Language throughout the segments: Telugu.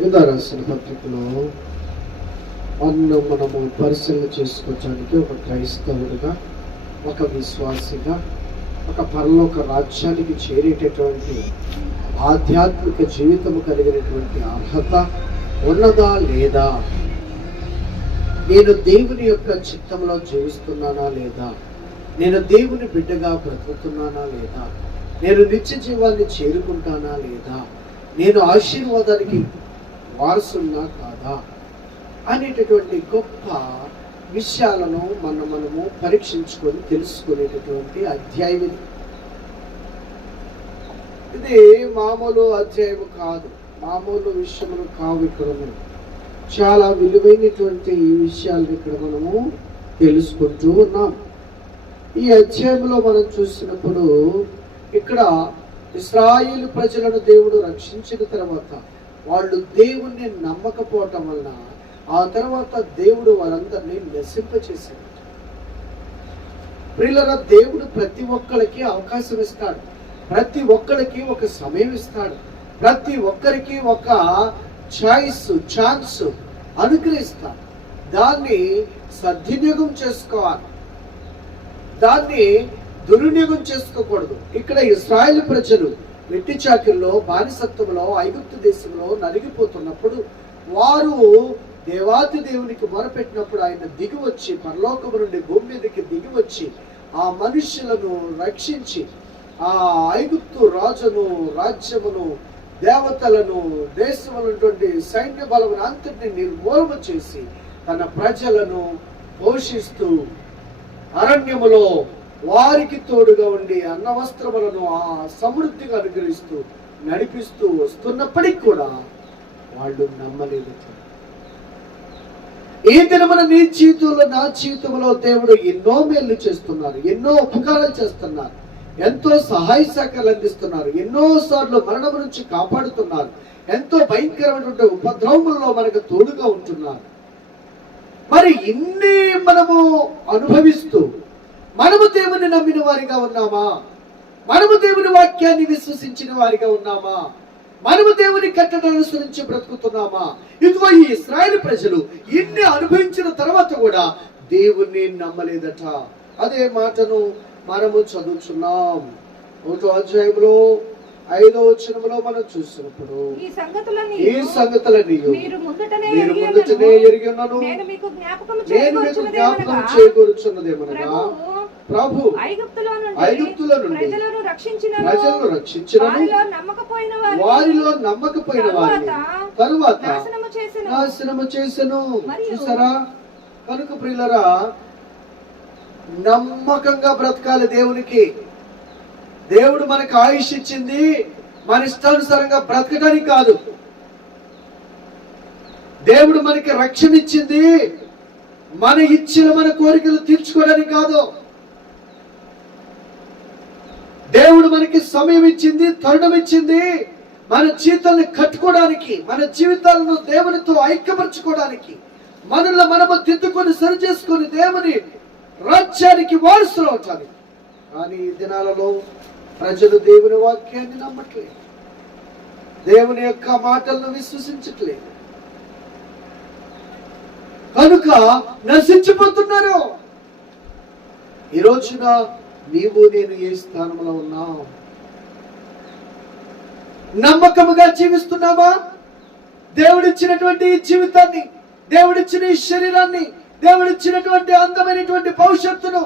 యూదా రాసిన పత్రికలో మనము పరిశీలన చేసుకోవడానికి ఒక క్రైస్తవుడిగా, ఒక విశ్వాసిగా, ఒక పరలోక రాజ్యానికి చేరేటటువంటి ఆధ్యాత్మిక జీవితం కలిగినటువంటి అర్హత ఉన్నదా లేదా, నేను దేవుని యొక్క చిత్తంలో జీవిస్తున్నానా లేదా, నేను దేవుని బిడ్డగా బ్రతుకుతున్నానా లేదా, నేను నిత్య జీవాన్ని చేరుకుంటానా లేదా, నేను ఆశీర్వాదానికి వారసున్నా కాదా అనేటటువంటి గొప్ప విషయాలను మనము పరీక్షించుకొని తెలుసుకునేటటువంటి అధ్యాయం ఇది మామూలు అధ్యాయం కాదు, మామూలు విషయములు కావు. ఇక్కడ చాలా విలువైనటువంటి ఈ విషయాలను ఇక్కడ మనము తెలుసుకుంటూ ఉన్నాం. ఈ అధ్యాయంలో మనం చూసినప్పుడు ఇక్కడ ఇశ్రాయేలు ప్రజలను దేవుడు రక్షించిన తర్వాత వాళ్ళు దేవుణ్ణి నమ్మకపోవటం వలన ఆ తర్వాత దేవుడు వారందరినీ నశింపచేశాడు. ప్రియులారా, దేవుడు ప్రతి ఒక్కరికి అవకాశం ఇస్తాడు, ప్రతి ఒక్కరికి ఒక సమయం ఇస్తాడు, ప్రతి ఒక్కరికి ఒక ఛాన్స్ అనుగ్రహిస్తాడు. దాన్ని సద్వినియోగం చేసుకోవాలి, దాన్ని దుర్వినియోగం చేసుకోకూడదు. ఇక్కడ ఇశ్రాయేలు ప్రజలు వెట్టి చాకిరిలో, బానిసత్వంలో, ఐగుప్తు దేశంలో నలిగిపోతున్నప్పుడు వారు దేవాతి దేవునికి మొరపెట్టినప్పుడు ఆయన దిగి వచ్చి, పరలోకము నుండి భూమి మీదకి దిగి వచ్చి ఆ మనుష్యులను రక్షించి ఆ ఐగుప్తు రాజును, రాజ్యమును, దేవతలను, దేశమునటువంటి సైన్య బలమును అంతటిని నిర్మూలన చేసి తన ప్రజలను పోషిస్తూ అరణ్యములో వారికి తోడుగా ఉండి అన్న వస్త్రములను ఆ సమృద్ధిగా అనుగ్రహిస్తూ నడిపిస్తూ వస్తున్నప్పటికీ కూడా వాళ్ళు నమ్మలేదు. ఈ దినమున నీ జీవితంలో, నా జీవితంలో దేవుడు ఎన్నో మేలు చేస్తున్నారు, ఎన్నో ఉపకారాలు చేస్తున్నారు, ఎంతో సహాయ సహకారాలు అందిస్తున్నారు, ఎన్నో సార్లు మరణం నుంచి కాపాడుతున్నారు, ఎంతో భయంకరమైనటువంటి ఉపద్రవములలో మనకు తోడుగా ఉంటున్నారు. మరి ఇన్ని మనము అనుభవిస్తూ మనము దేవుని నమ్మిన వారిగా ఉన్నామా? మనము దేవుని వాక్యాన్ని విశ్వసించిన వారిగా ఉన్నామా? మనము దేవుని కట్టడలను అనుసరించి బ్రతుకుతున్నామా? ఇదిగో ఈ ఇశ్రాయేలు ప్రజలు ఇన్ని అనుభవించిన తర్వాత కూడా దేవుణ్ణి నమ్మలేదట. అదే మాటను మనము చదువుతున్నాం. 1వ అధ్యాయంలో 5వ వచనంలో మనం చూసినప్పుడు ఈ సంగతులన్నీ మీరు ముందటనే ఎరిగి ఉన్నాను, నేను మీకు జ్ఞాపకం చేయగోరుచున్నదేమనగా ప్రభు ఐగుప్తులో నుండి ప్రజలను రక్షించినను వారిలో నమ్మకపోయిన వారిని తరువాత నాశనము చేసెను. చూసారా? కనుక ప్రియులారా, నమ్మకంగా బ్రతకాలి దేవునికి. దేవుడు మనకు ఆయుష్ ఇచ్చింది మన ఇష్టానుసారంగా బ్రతకడానికి కాదు. దేవుడు మనకి రక్షణ ఇచ్చింది మన ఇచ్చిన మన కోరికలు తీర్చుకోవడానికి కాదు. దేవుడు మనకి సమయం ఇచ్చింది, తరుణం ఇచ్చింది మన జీవితాన్ని కట్టుకోవడానికి, మన జీవితాలను దేవునితో ఐక్యపరచుకోవడానికి, మనలో మనము దిద్దుకొని సరి చేసుకొని దేవుని రాజ్యానికి వారసులు అవటానికి. కానీ ఈ దినాలలో ప్రజలు దేవుని వాక్యాన్ని నమ్మట్లేదు, దేవుని యొక్క మాటలను విశ్వసించట్లేదు, కనుక నశించిపోతున్నారు. ఈ రోజున నీవు నేను ఏ స్థానంలో ఉన్నావు? నమ్మకముగా జీవిస్తున్నావా? దేవుడిచ్చినటువంటి జీవితాన్ని, దేవుడిచ్చిన ఈ శరీరాన్ని, దేవుడిచ్చినటువంటి అందమైనటువంటి భవిష్యత్తును,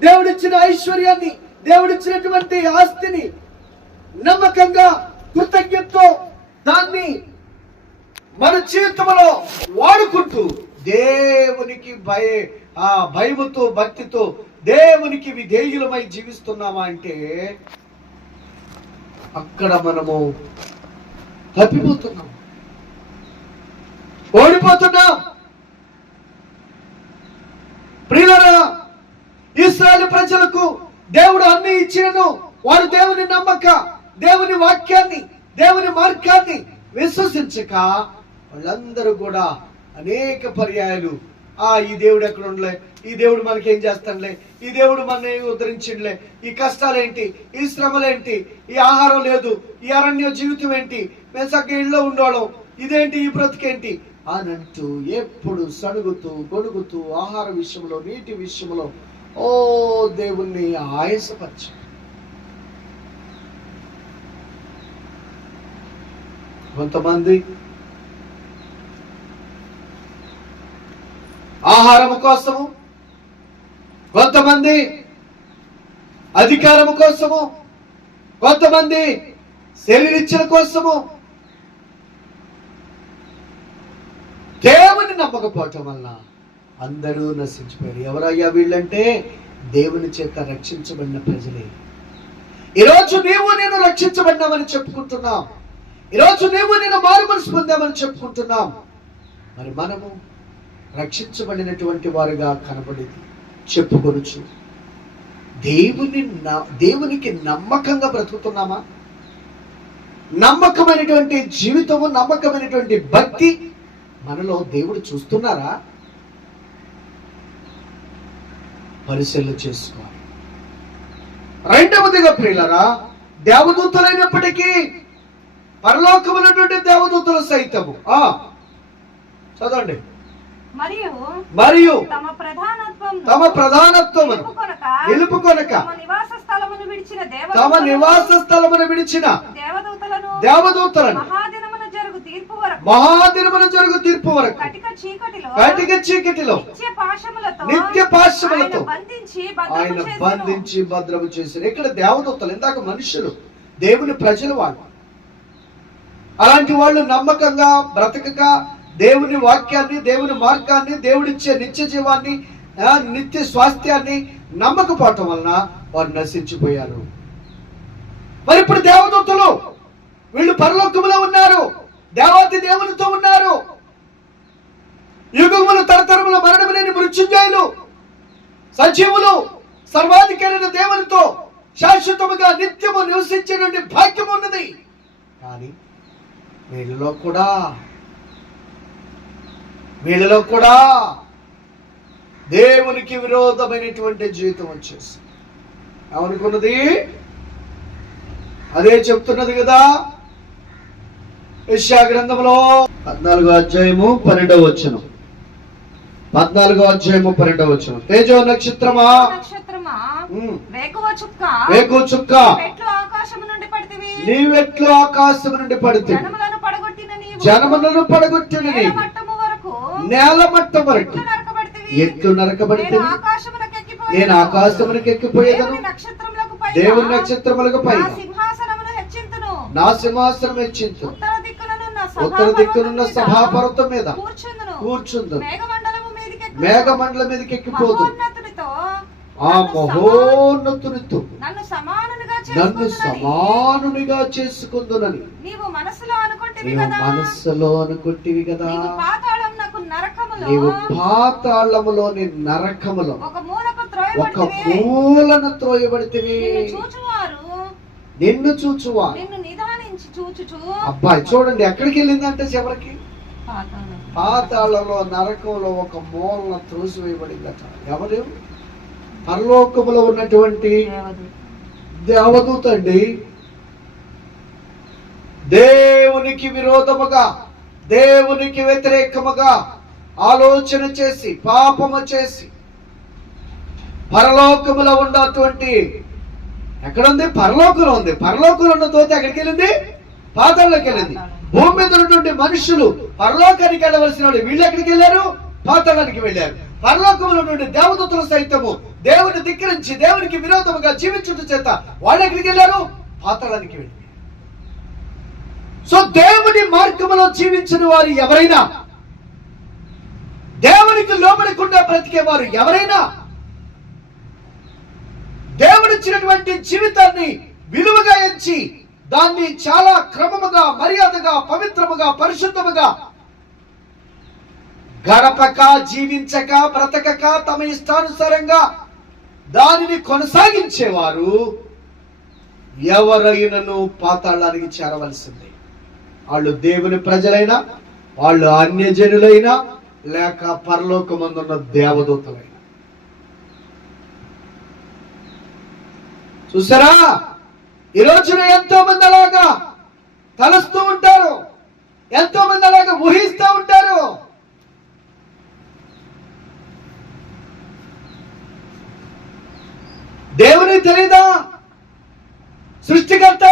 దేవుడిచ్చిన ఐశ్వర్యాన్ని, దేవుడిచ్చినటువంటి ఆస్తిని నమ్మకంగా కృతజ్ఞతతో దాన్ని మన జీవితంలో వాడుకుంటూ దేవునికి భయముతో, భక్తితో దేవునికి విధేయులమై జీవిస్తున్నామా అంటే అక్కడ మనము తప్పిపోతున్నాం, ఓడిపోతున్నాం. ప్రియులారా, ఇశ్రాయేలు ప్రజలకు దేవుడు అన్ని ఇచ్చినను వారు దేవుని నమ్మక, దేవుని వాక్యాన్ని, దేవుని మార్గాన్ని విశ్వసించక వాళ్ళందరూ కూడా అనేక పర్యాయాలు ఈ దేవుడు ఎక్కడ ఉండలే, ఈ దేవుడు మనకేం చేస్తాడులే, ఈ దేవుడు మనని ఉద్ధరించిండలే, ఈ కష్టాలేంటి, ఈ శ్రమలేంటి, ఈ ఆహారం లేదు, ఈ అరణ్య జీవితం ఏంటి, మేము చక్కగా ఇళ్ళలో ఉండేవాళ్ళం, ఇదేంటి ఈ బ్రతికేంటి అని అంటూ ఎప్పుడు సణుగుతూ గొడుగుతూ ఆహార విషయంలో నీటి విషయంలో దేవుణ్ణి ఆయాసపరచు. కొంతమంది ఆహారము కోసము, కొంతమంది అధికారము కోసము, కొంతమంది శరీరిచ్చల కోసము దేవుని నమ్మకపోవటం వల్ల అందరూ నశించిపోయారు. ఎవరయ్యా వీళ్ళంటే దేవుని చేత రక్షించబడిన ప్రజలే. ఈరోజు నీవు నేను రక్షించబడినామని చెప్పుకుంటున్నాం, ఈరోజు నీవు నేను మారు మనసు పొందామని చెప్పుకుంటున్నాం. మరి మనము రక్షించబడినటువంటి వారుగా కనబడేది చెప్పుకొనుచు దేవునికి నమ్మకంగా బ్రతుకుతున్నామా? నమ్మకమైనటువంటి జీవితము, నమ్మకమైనటువంటి భక్తి మనలో దేవుడు చూస్తున్నారా? పరిశీలన చేసుకోవాలి. రెండవదిగా ప్రియులారా, దేవదూతలైనప్పటికీ పరలోకమైనటువంటి దేవదూతలు సైతము చదవండి, మరియు తమ ప్రధానత్వము నిలుపుకొనక తమ నివాస స్థలమును విడిచిన దేవదూతలను మహాదినమున జరుగు తీర్పు వరకు కటిక చీకటిలో నిత్య పాశములతో ఆయన బంధించి భద్రము చేశారు. ఇక్కడ దేవదూతలు, ఇందాక మనుషులు, దేవుని ప్రజలు వాళ్ళు. అలాంటి వాళ్ళు నమ్మకంగా బ్రతకక దేవుని వాక్యాన్ని, దేవుని మార్గాన్ని, దేవుడిచ్చే నిత్య జీవాన్ని, నిత్య స్వాస్థ్యాన్ని నమ్మకపోవటం వలన వారు నశించిపోయారు. మరి ఇప్పుడు దేవదూతలు వీళ్ళు పరలోకములో ఉన్నారు, దేవాతి దేవునితో ఉన్నారు. యుగములు తరతరముల మరణము లేని మృత్యుంజయులు, సజీవులు, సర్వాధికారైన దేవునితో శాశ్వతముగా నిత్యము నివసించేటువంటి భాగ్యం ఉన్నది. కానీ వీళ్ళలో కూడా దేవునికి విరోధమైనటువంటి జీవితం వచ్చేసి ఏమనుకున్నది అదే చెప్తున్నది కదా. యెషయా గ్రంథంలో 14వ అధ్యాయము 12వ వచనం, 14వ అధ్యాయము 12వ వచనం. తేజో నక్షత్రమా, వేకువ చుక్క, నీవెట్లు ఆకాశము నుండి పడితివి, జనములను పడగొట్టిన నేల మట్టం వరకు ఎట్లు నరకబడితివి. నేను ఆకాశమునకు ఎక్కిపోయేదను, దేవుని నక్షత్రములకు పై నా సింహాసనం హెచ్చించు, ఉత్తర దిక్కునున్న సభాపర్వతం మీద కూర్చుందును, మేఘమండలం మీదకి ఎక్కిపోదు, ఆ మహోన్నతునితో నన్ను సమానునిగా చేసుకుందునని నీవు మనస్సులో అనుకుంటివి కదా. నీవు పాతాళములోని నరకములో ఒక మూలన త్రోయబడితివి. నిన్ను చూచువా, అబ్బాయి చూడండి ఎక్కడికి వెళ్ళిందంటే చివరికి పాతాళంలో, నరకంలో ఒక మూలన త్రోసివేయబడిందట. ఎవరు? పరలోకములో ఉన్నటువంటి దేవదూత అండి. దేవునికి విరోధముగా, దేవునికి వ్యతిరేకముగా ఆలోచన చేసి, పాపము చేసి, పరలోకములో ఉన్నటువంటి, ఎక్కడుంది? పరలోకంలో ఉంది. పరలోకంలో ఉన్న దూత ఎక్కడికి వెళ్ళింది? పాతాళంలోకి వెళ్ళింది. భూమి మీద ఉన్నటువంటి మనుషులు పరలోకానికి వెళ్ళవలసిన వాళ్ళు వీళ్ళు ఎక్కడికి వెళ్ళారు? పాతాళానికి వెళ్ళారు. పరలోకములో నుండి దేవదూతలు సైతము దేవుని ధిక్కరించి దేవునికి విరోధముగా జీవించుట చేత వాళ్ళు ఎక్కడికి వెళ్ళారు? పాతాళానికి వెళ్ళారు. సో దేవుని మార్గములో జీవించిన వారు ఎవరైనా, దేవునికి లోబడకుండా బ్రతికే వారు ఎవరైనా, దేవుడిచ్చినటువంటి జీవితాన్ని విలువగా ఎంచి దాన్ని చాలా క్రమముగా, మర్యాదగా, పవిత్రముగా, పరిశుద్ధముగా గడపక, జీవించక, బ్రతకక, తమ ఇష్టానుసారంగా దానిని కొనసాగించేవారు ఎవరైనాను పాతాళానికి చేరవలసిందే. వాళ్ళు దేవుని ప్రజలైనా, వాళ్ళు అన్యజనులైనా, లేక పరలోకమందున్న దేవదూతలైనా. చూసారా, ఈ రోజున ఎంతో మంది అలాగా తలస్తూ ఉంటారు, ఎంతో మంది అలాగా ఊహిస్తూ ఉంటారు. దేవుని తెలీదా? సృష్టికర్త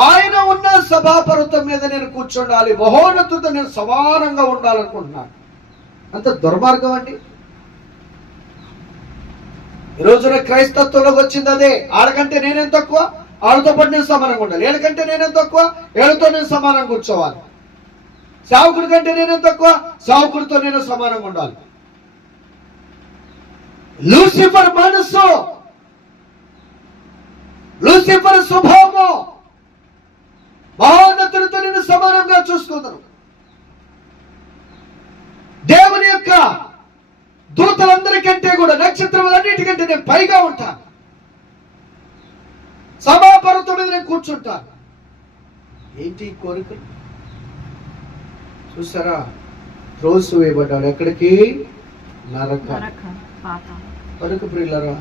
ఆయన ఉన్న సభాపర్వతం మీద నేను కూర్చుండాలి, మహోన్నతుతో నేను సమానంగా ఉండాలనుకుంటున్నాను. అంత దుర్మార్గం అండి. ఈ రోజున క్రైస్తత్వంలోకి వచ్చింది అదే. ఆడకంటే నేనేం తక్కువ, ఆడతో పాటు నేను సమానంగా ఉండాలి. ఏళ్ళకంటే నేనేం తక్కువ, ఏళ్ళతో నేను సమానంగా కూర్చోవాలి. సేవకుడి కంటే నేనేం తక్కువ, సేవకుడితో నేను సమానంగా ఉండాలి. లూసిఫర్ మనస్సు, లూసిఫర్ స్వభావము, మహోన్నతులతో నేను సమానంగా చూసుకుంటాను. దేవుని యొక్క దూతలందరికంటే కూడా, నక్షత్రములన్నిటికంటే నేను పైగా ఉంటాను. సభాపర్వతం మీద నేను కూర్చుంటాను. ఏంటి కోరికలు? చూసారా, త్రోసి వేయబడ్డాడు. ఎక్కడికి? నరక. కనుక ప్రియులారా,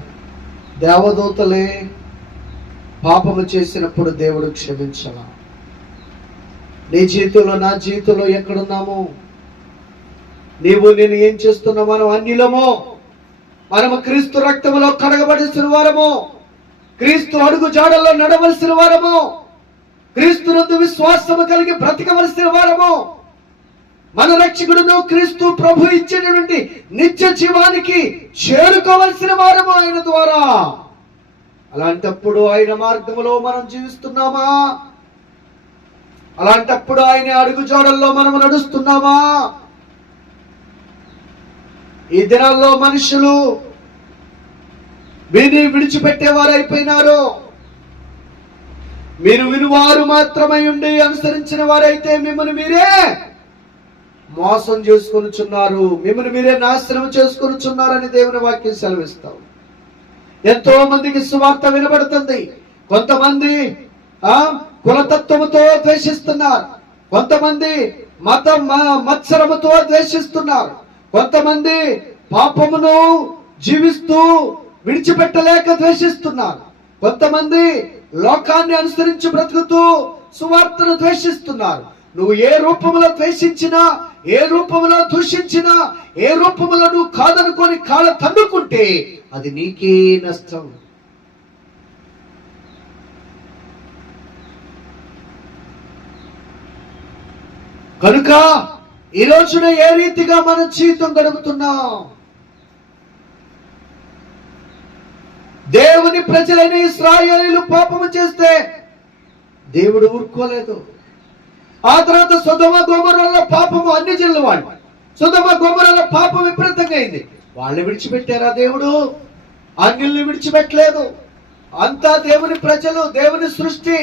దేవదూతలే పాపము చేసినప్పుడు దేవుడు క్షమించాల. నీ జీవితంలో, నా జీవితంలో ఎక్కడున్నాము? నీవు నేను ఏం చేస్తున్నావు? మనం అన్యులము, మనము క్రీస్తు రక్తములో కడగబడిసిన వారము, క్రీస్తు అడుగు జాడల్లో నడవలసిన వారము, క్రీస్తునందు విశ్వాసము కలిగి బ్రతకవలసిన వారము, మన రక్షకుడును క్రీస్తు ప్రభు ఇచ్చినటువంటి నిత్య జీవానికి చేరుకోవలసిన వారము ఆయన ద్వారా. అలాంటప్పుడు ఆయన మార్గములో మనం జీవిస్తున్నామా? అలాంటప్పుడు ఆయన అడుగు జాడల్లో మనము నడుస్తున్నామా? ఈ దినాల్లో మనుషులు విని విడిచిపెట్టేవారు అయిపోయినారు. మీరు వినువారు మాత్రమై ఉండి అనుసరించిన వారైతే మిమ్మల్ని మీరే మోసం చేసుకొనుచున్నారు, మిమ్మల్ని మీరే నాశనం చేసుకొనుచున్నారని దేవుని వాక్యం సెలవిస్తాం. ఎంతో మందికి సువార్త వినబడుతుంది. కొంతమంది కులతత్వముతో ద్వేషిస్తున్నారు, కొంతమంది మత్సరముతో ద్వేషిస్తున్నారు, కొంతమంది పాపమును జీవిస్తూ విడిచిపెట్టలేక ద్వేషిస్తున్నారు, కొంతమంది లోకాన్ని అనుసరించి బ్రతుకుతూ సువార్తను ద్వేషిస్తున్నారు. నువ్వు ఏ రూపంలో ద్వేషించినా, ఏ రూపంలో దూషించినా, ఏ రూపంలో నువ్వు కాదనుకొని కాళ్ళ తన్నుకుంటే అది నీకే నష్టం. కనుక ఈ రోజున ఏ రీతిగా మన జీవితం గడుపుతున్నాం? దేవుని ప్రజలైన ఇశ్రాయేలీయులు పాపము చేస్తే దేవుడు ఊరుకోలేదు. ఆ తర్వాత సొదొమ గొమొర్రాలో పాపము అన్ని జనుల వాళ్ళు, సొదొమ గొమొర్రాలో పాపం విపరీతంగా అయింది. వాళ్ళు విడిచిపెట్టారా? దేవుడు అన్యుల్ని విడిచిపెట్టలేదు. అంతా దేవుని ప్రజలు, దేవుని సృష్టి,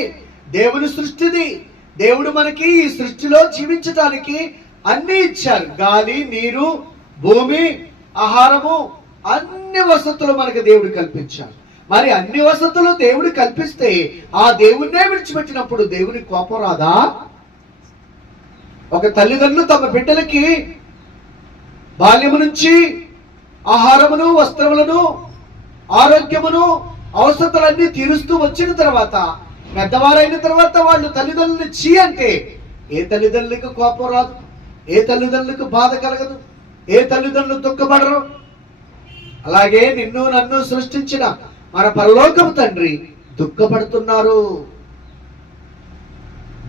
దేవుని సృష్టిది. దేవుడు మనకి ఈ సృష్టిలో జీవించడానికి అన్ని ఇచ్చారు. గాలి, నీరు, భూమి, ఆహారము, అన్ని వసతులు మనకి దేవుడు కల్పించారు. మరి అన్ని వసతులు దేవుడు కల్పిస్తే ఆ దేవుణ్ణే విడిచిపెట్టినప్పుడు దేవుని కోపం రాదా? ఒక తల్లిదండ్రులు తమ బిడ్డలకి బాల్యము నుంచి ఆహారమును, వస్త్రములను, ఆరోగ్యమును, అవసరతలన్నీ తీరుస్తూ వచ్చిన తర్వాత, పెద్దవారైన తర్వాత వాళ్ళు తల్లిదండ్రులు చీ అంటే ఏ తల్లిదండ్రులకు కోపం రాదు? ఏ తల్లిదండ్రులకు బాధ కలగదు? ఏ తల్లిదండ్రులు దుఃఖపడరు? అలాగే నిన్ను నన్ను సృష్టించిన మన పరలోకపు తండ్రి దుఃఖపడుతున్నారు.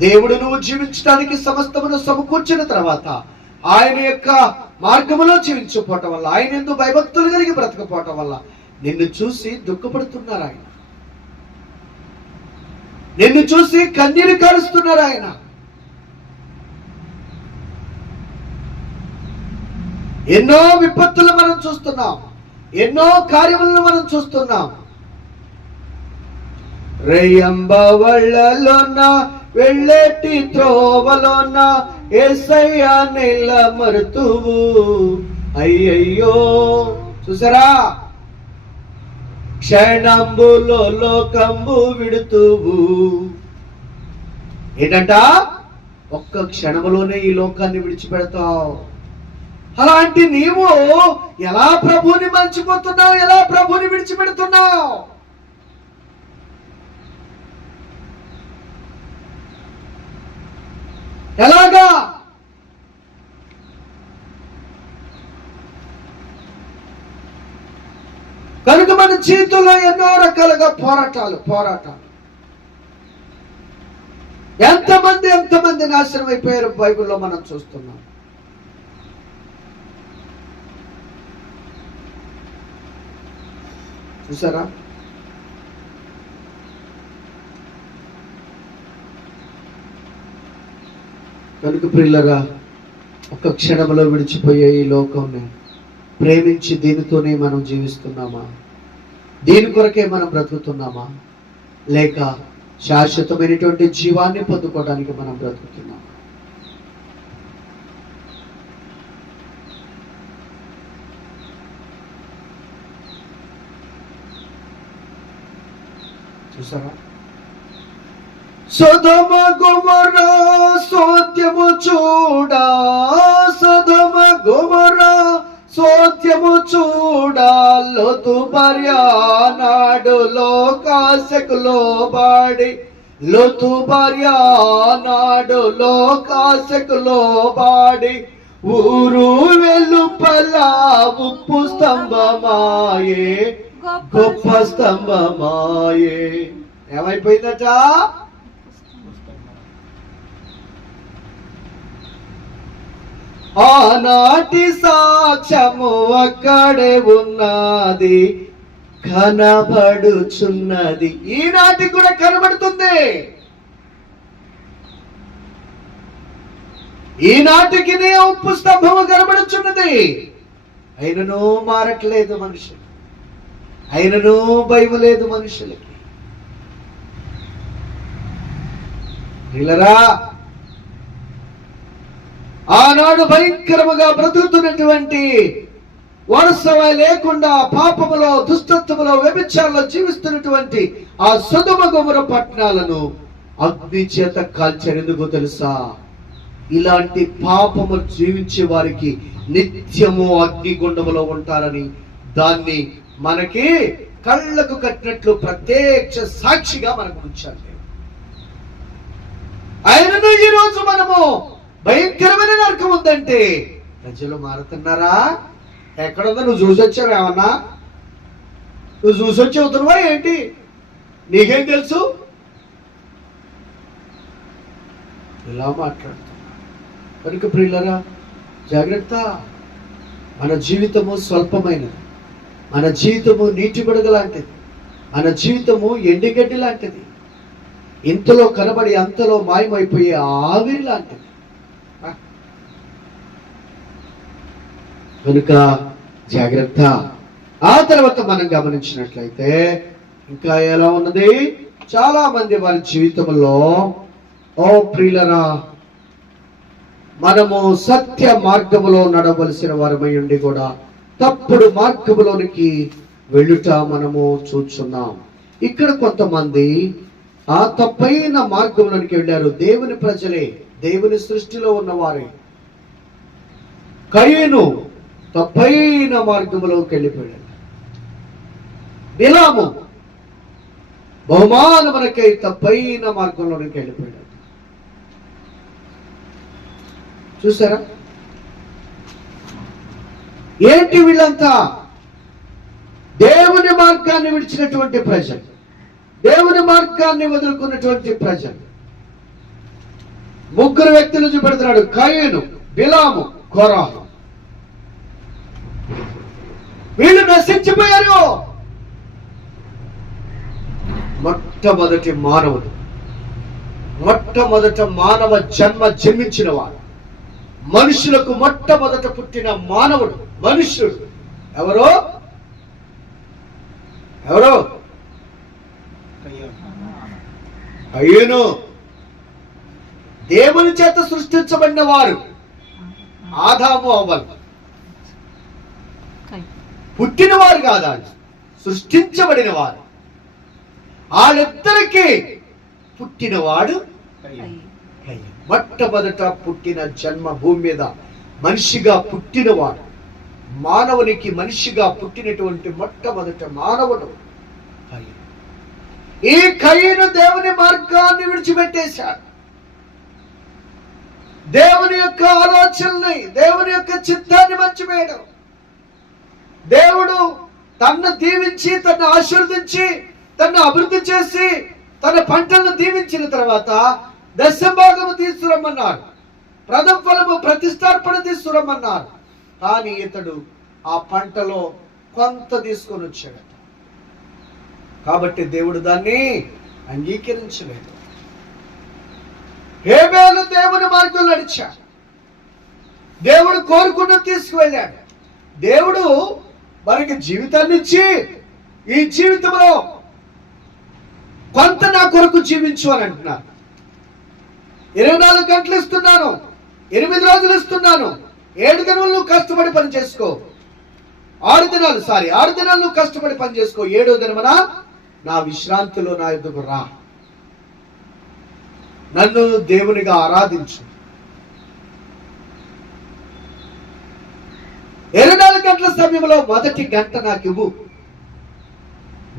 దేవుడు నువ్వు జీవించడానికి సమస్తమును సమకూర్చిన తర్వాత ఆయన యొక్క మార్గములో జీవించకపోవటం వల్ల, ఆయన ఎందుకు భయభక్తులు కలిగి బ్రతకపోవటం వల్ల నిన్ను చూసి దుఃఖపడుతున్నారు. ఆయన నిన్ను చూసి కన్నీరు కారుస్తున్నారు. ఆయన ఎన్నో విపత్తులు మనం చూస్తున్నాం, ఎన్నో కార్యములను మనం చూస్తున్నాం. రేయంబవళ్ళలోన వెళ్ళేటి త్రోవలోన యేసయ్య నెల మరుతువు, అయ్యయ్యో. చూసారా, క్షణంబులో లోకంబు విడుతువు. ఏంటంట? ఒక్క క్షణములోనే ఈ లోకాన్ని విడిచిపెడతావు. అలాంటి నీవు ఎలా ప్రభువుని మర్చిపోతున్నావు? ఎలా ప్రభువుని విడిచిపెడుతున్నావు? ఎలాగా? కనుక మన జీవితంలో ఎన్నో రకాలుగా పోరాటాలు ఎంతమంది నాశనం అయిపోయారు బైబిల్లో మనం చూస్తున్నాం. చూసారా? కనుక ప్రియులరా, ఒక క్షణంలో విడిచిపోయే ఈ లోకంని ప్రేమించి దీనితోనే మనం జీవిస్తున్నామా? దీని కొరకే మనం బ్రతుకుతున్నామా? లేక శాశ్వతమైనటువంటి జీవాన్ని పొందుకోవడానికి మనం బ్రతుకుతున్నామా? చూసారా? సొదొమ గొమొర్రా సోద్యము చూడా, సొదొమ గొమొర్రా సోద్యము చూడా, లోతు భార్య నాడు లోకాశకు లోబడి, లోతు భార్య నాడు లోకాశకు లోబడి, ఊరు వెలుపల ఉప్పు స్తంభమాయే, గొప్ప స్తంభమాయే. ఏమైపోయిందట? ఆనాటి సాక్ష్యము అక్కడే ఉన్నది, కనబడుచున్నది. ఈనాటికి కూడా కనబడుతుంది. ఈనాటికి ఉప్పు స్తంభము కనబడుచున్నది. అయినను మారట్లేదు మనుషులు, అయినను భయం లేదు మనుషులకి. పిల్లరా, ఆనాడు భయంకరముగా బ్రతుకుతున్నటువంటి, వరుసవ లేకుండా పాపములో, దుష్టత్వములో, వ్యభిచారంలో జీవిస్తున్నటువంటి ఆ సొదొమ గొమొర్రా పట్టణాలను అగ్ని చేత కాల్చారు. ఎందుకో తెలుసా? ఇలాంటి పాపము జీవించే వారికి నిత్యము అగ్నిగుండములో ఉంటారని దాన్ని మనకి కళ్ళకు కట్టినట్లు ప్రత్యక్ష సాక్షిగా మనకు ఉంచాలి. ఆయనను ఈ రోజు మనము భయంకరమైన నరకం ఉందంటే ప్రజలు మారుతున్నారా? ఎక్కడుందో నువ్వు చూసొచ్చావు? ఏమన్నా నువ్వు చూసొచ్చి అవుతున్నావా ఏంటి? నీకేం తెలుసు? ఇలా మాట్లాడుతున్నా. కనుక ప్రియులరా, జాగ్రత్త. మన జీవితము స్వల్పమైనది, మన జీవితము నీటి బుడగ లాంటిది, మన జీవితము ఎండిగడ్డి లాంటిది, ఇంతలో కనబడి అంతలో మాయమైపోయే ఆవిరి లాంటిది. కనుక జాగ్రత్త. ఆ తర్వాత మనం గమనించినట్లయితే ఇంకా ఎలా ఉన్నది? చాలా మంది వారి జీవితంలో, ఓ ప్రియులరా, మనము సత్య మార్గములో నడవలసిన వారమై ఉండి కూడా తప్పుడు మార్గములోనికి వెళ్ళుట మనము చూస్తున్నాం. ఇక్కడ కొంతమంది ఆ తప్పైన మార్గంలోనికి వెళ్ళారు. దేవుని ప్రజలే, దేవుని సృష్టిలో ఉన్నవారే. కయీను తప్పైన మార్గంలోకి వెళ్ళిపోయాడు. బిలాము బహుమానమునకై తప్పైన మార్గంలోనికి వెళ్ళిపోయాడు. చూసారా? ఏంటి వీళ్ళంతా? దేవుని మార్గాన్ని విడిచినటువంటి ప్రజలు, దేవుని మార్గాన్ని వదులుకున్నటువంటి ప్రజలు. ముగ్గురు వ్యక్తులు చూపెడుతున్నాడు: కయీను, బిలాము, కోరాహు. వీళ్ళు నశించిపోయారు. మొట్టమొదటి మానవుడు, మొట్టమొదట మానవ జన్మ జన్మించిన వాడు, మనుషులకు మొట్టమొదట పుట్టిన మానవుడు, మనుష్యుడు ఎవరో? కయీను. దేవుని చేత సృష్టించబడిన వారు ఆదాము, అవ్వలు. పుట్టిన వారు కాదా, సృష్టించబడిన వారు. వాళ్ళిద్దరికీ పుట్టినవాడు మొట్టమొదట పుట్టిన జన్మ భూమి మీద మనిషిగా పుట్టినవాడు, మానవునికి మనిషిగా పుట్టినటువంటి మొట్టమొదట మానవుడు కయీను. ఈ కయీను దేవుని మార్గాన్ని విడిచిపెట్టేశాడు. దేవుని యొక్క ఆలోచనల్ని, దేవుని యొక్క చిత్తాన్ని మర్చిపోయాడు. దేవుడు తన్ను దీవించి, తన్ను ఆశీర్వదించి, తన్ను అభివృద్ధి చేసి, తన పంటలను దీవించిన తర్వాత దశభాగము తీసుకురమ్మన్నారు, ప్రథమ ఫలము ప్రతిష్టార్పణ తీసుకురమ్మన్నారు. కానీ ఇతడు ఆ పంటలో కొంత తీసుకొని వచ్చాడట. కాబట్టి దేవుడు దాన్ని అంగీకరించలేదు. హేబేలు దేవుని మార్గంలో నడిచాడు. దేవుడు కోరుకున్న తీసుకువెళ్ళాడు. దేవుడు మనకి జీవితాన్ని ఇచ్చి, ఈ జీవితంలో కొంత నా కొరకు జీవించు అని అంటున్నారు. 24 గంటలు ఇస్తున్నాను, 8 రోజులు ఇస్తున్నాను, 7 దినాలు నువ్వు కష్టపడి పని చేసుకో, 6 దినాలు నువ్వు కష్టపడి పని చేసుకో, 7వ దినమున నా విశ్రాంతిలో నా ఎదుగు రా, నన్ను దేవునిగా ఆరాధించు. 24 గంటల సమయంలో మొదటి గంట నాకు ఇవ్వు,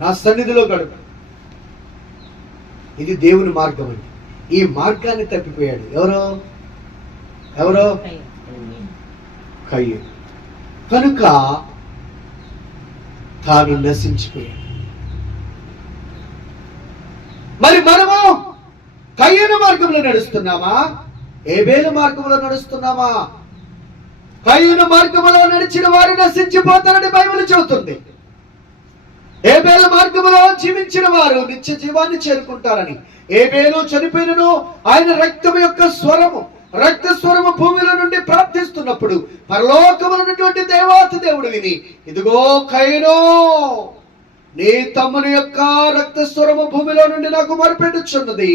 నా సన్నిధిలో గడుపు. ఇది దేవుని మార్గం అండి. ఈ మార్గాన్ని తప్పిపోయాడు. ఎవరో కయీను. కనుక తాను నశించిపోయాడు. మరి మనము కయీను మార్గంలో నడుస్తున్నామా, హేబేలు మార్గంలో నడుస్తున్నామా? కయీను మార్గంలో నడిచిన వారు నశించిపోతారని బైబిల్ చెబుతుంది. హేబేలు మార్గంలో జీవించిన వారు నిత్య జీవాన్ని చేరుకుంటారని. హేబేలు చనిపోయినను ఆయన రక్త స్వరము భూమిలో నుండి ప్రార్థిస్తున్నప్పుడు పరలోకములో ఉన్నటువంటి దేవాతి దేవుడు విని, ఇదిగో కయీను, నీ తమ్ముని యొక్క రక్త స్వరము భూమిలో నుండి నాకు మొరపెట్టుచున్నది.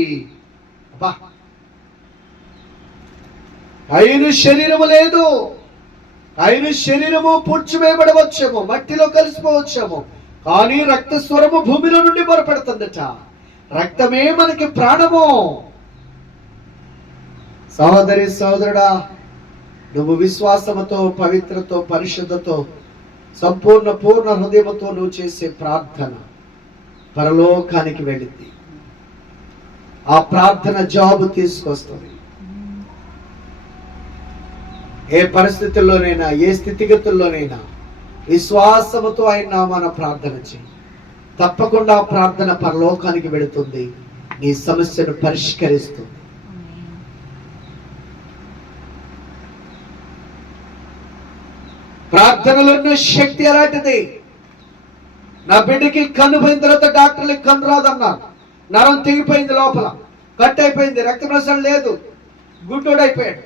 కయీను శరీరము లేదు, కయీను శరీరము పూడ్చివేయబడవచ్చేమో, మట్టిలో కలిసిపోవచ్చేమో, కానీ రక్త స్వరము భూమిలో నుండి మొరపెడుతుందట. రక్తమే మనకి ప్రాణము. సహోదరి సహోదరుడా, నువ్వు విశ్వాసముతో, పవిత్రతో, పరిశుద్ధతో, పూర్ణ హృదయముతో నువ్వు చేసే ప్రార్థన పరలోకానికి వెళ్ళింది. ఆ ప్రార్థన జవాబు తీసుకొస్తుంది. ఏ పరిస్థితుల్లోనైనా, ఏ స్థితిగతుల్లోనైనా విశ్వాసముతో ఆయన నామాన ప్రార్థన చేయి. తప్పకుండా ఆ ప్రార్థన పరలోకానికి వెళుతుంది, నీ సమస్యను పరిష్కరిస్తుంది. ప్రార్థనలో ఉన్న శక్తి అలాంటిది. నా బిడ్డకి కన్ను పోయిన తర్వాత డాక్టర్లకి కన్ను రాదన్నారు, నరం తెగిపోయింది, లోపల కట్ అయిపోయింది, రక్త ప్రసరణ లేదు, గుడ్డోడైపోయాడు.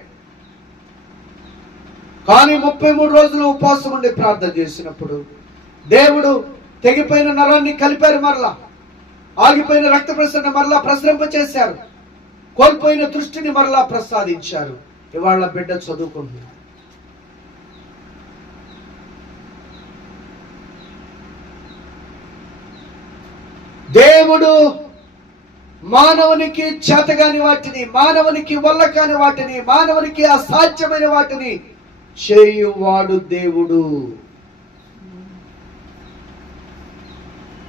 కానీ 33 రోజులు ఉపవాసం ఉండి ప్రార్థన చేసినప్పుడు దేవుడు తెగిపోయిన నరాన్ని కలిపారు, మరలా ఆగిపోయిన రక్త ప్రసరణ మరలా ప్రసరింపచేశారు, కోల్పోయిన దృష్టిని మరలా ప్రసాదించారు. ఇవాళ బిడ్డ చదువుకుంటున్నారు. దేవుడు మానవునికి చేతగాని వాటిని, మానవునికి వల్ల కాని వాటిని, మానవునికి అసాధ్యమైన వాటిని చేయువాడు దేవుడు.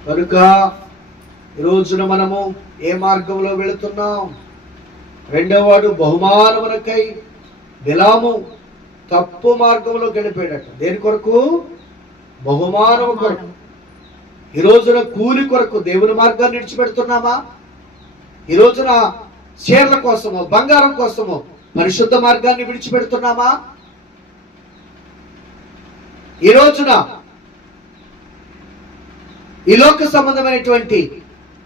కనుక ఈ రోజున మనము ఏ మార్గంలో వెళుతున్నాం? రెండవవాడు బహుమానమునకై బిలాము తప్పు మార్గంలో గడిపాడట. దేని కొరకు? బహుమానము కొరకు. ఈ రోజున కూలి కొరకు దేవుని మార్గాన్ని విడిచిపెడుతున్నామా? ఈ రోజున షేర్ల కోసము, బంగారం కోసము పరిశుద్ధ మార్గాన్ని విడిచిపెడుతున్నామా? ఈ రోజున ఈ లోక సంబంధమైనటువంటి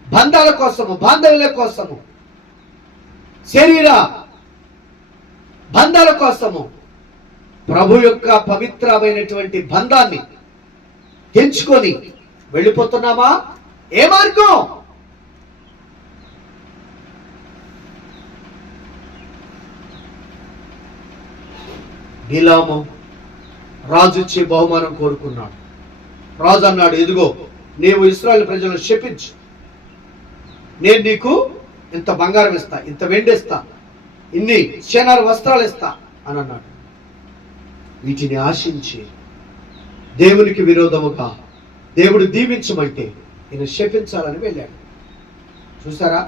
బంధాల కోసము, బాంధవ్యాల కోసము, శరీర బంధాల కోసము ప్రభు యొక్క పవిత్రమైనటువంటి బంధాన్ని తెంచుకొని వెళ్ళిపోతున్నామా? ఏ మార్గం? బిలాము రాజు ఇచ్చే బహుమానం కోరుకున్నాడు. రాజు అన్నాడు, ఇదిగో నీవు ఇశ్రాయేలు ప్రజలను శపించు, నేను నీకు ఇంత బంగారం ఇస్తా, ఇంత వెండిస్తా, ఇన్ని సేనారు వస్త్రాలు ఇస్తా అని అన్నాడు. వీటిని ఆశించి దేవునికి విరోధముగా దేవుడు దీవించమంటే ఈయన శపించాలని వెళ్ళాడు. చూసారా,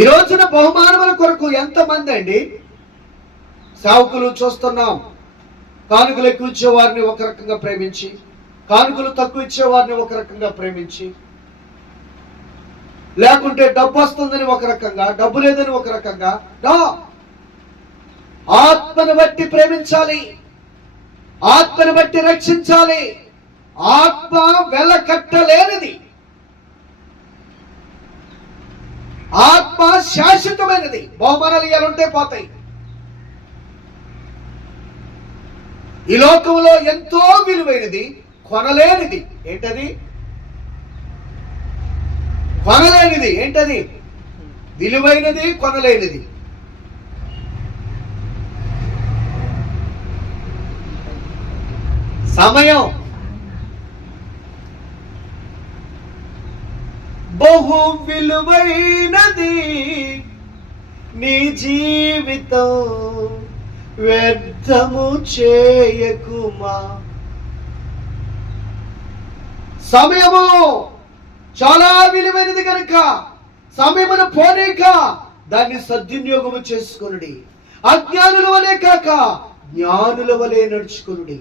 ఈ రోజున బహుమానముల కొరకు ఎంతమంది అండి సేవకులు చూస్తున్నాం. కానుకలు ఎక్కువ ఇచ్చేవారిని ఒక రకంగా ప్రేమించి, కానుకలు తక్కువ ఇచ్చేవారిని ఒక రకంగా ప్రేమించి, లేకుంటే డబ్బు వస్తుందని ఒక రకంగా, డబ్బు లేదని ఒక రకంగా. ఆత్మను బట్టి ప్రేమించాలి, ఆత్మను బట్టి రక్షించాలి. ఆత్మ వెలకట్టలేనిది, ఆత్మ శాశ్వతమైనది. బహుమానాలు ఇవ్వాలంటే పోతాయి. ఈ లోకంలో ఎంతో విలువైనది, కొనలేనిది. ఏంటది? కొనలేనిది. ఏంటది? విలువైనది, కొనలేనిది. సమయం. బహు విలువైనది నీ జీవితం, వ్యర్థము చేయకుమా. సమయము చాలా విలువైనది కనుక సమయమును పోనీక దాన్ని సద్వినియోగము చేసుకొనుడి. అజ్ఞానుల వలె కాక జ్ఞానుల వలె నడుచుకొనుడి.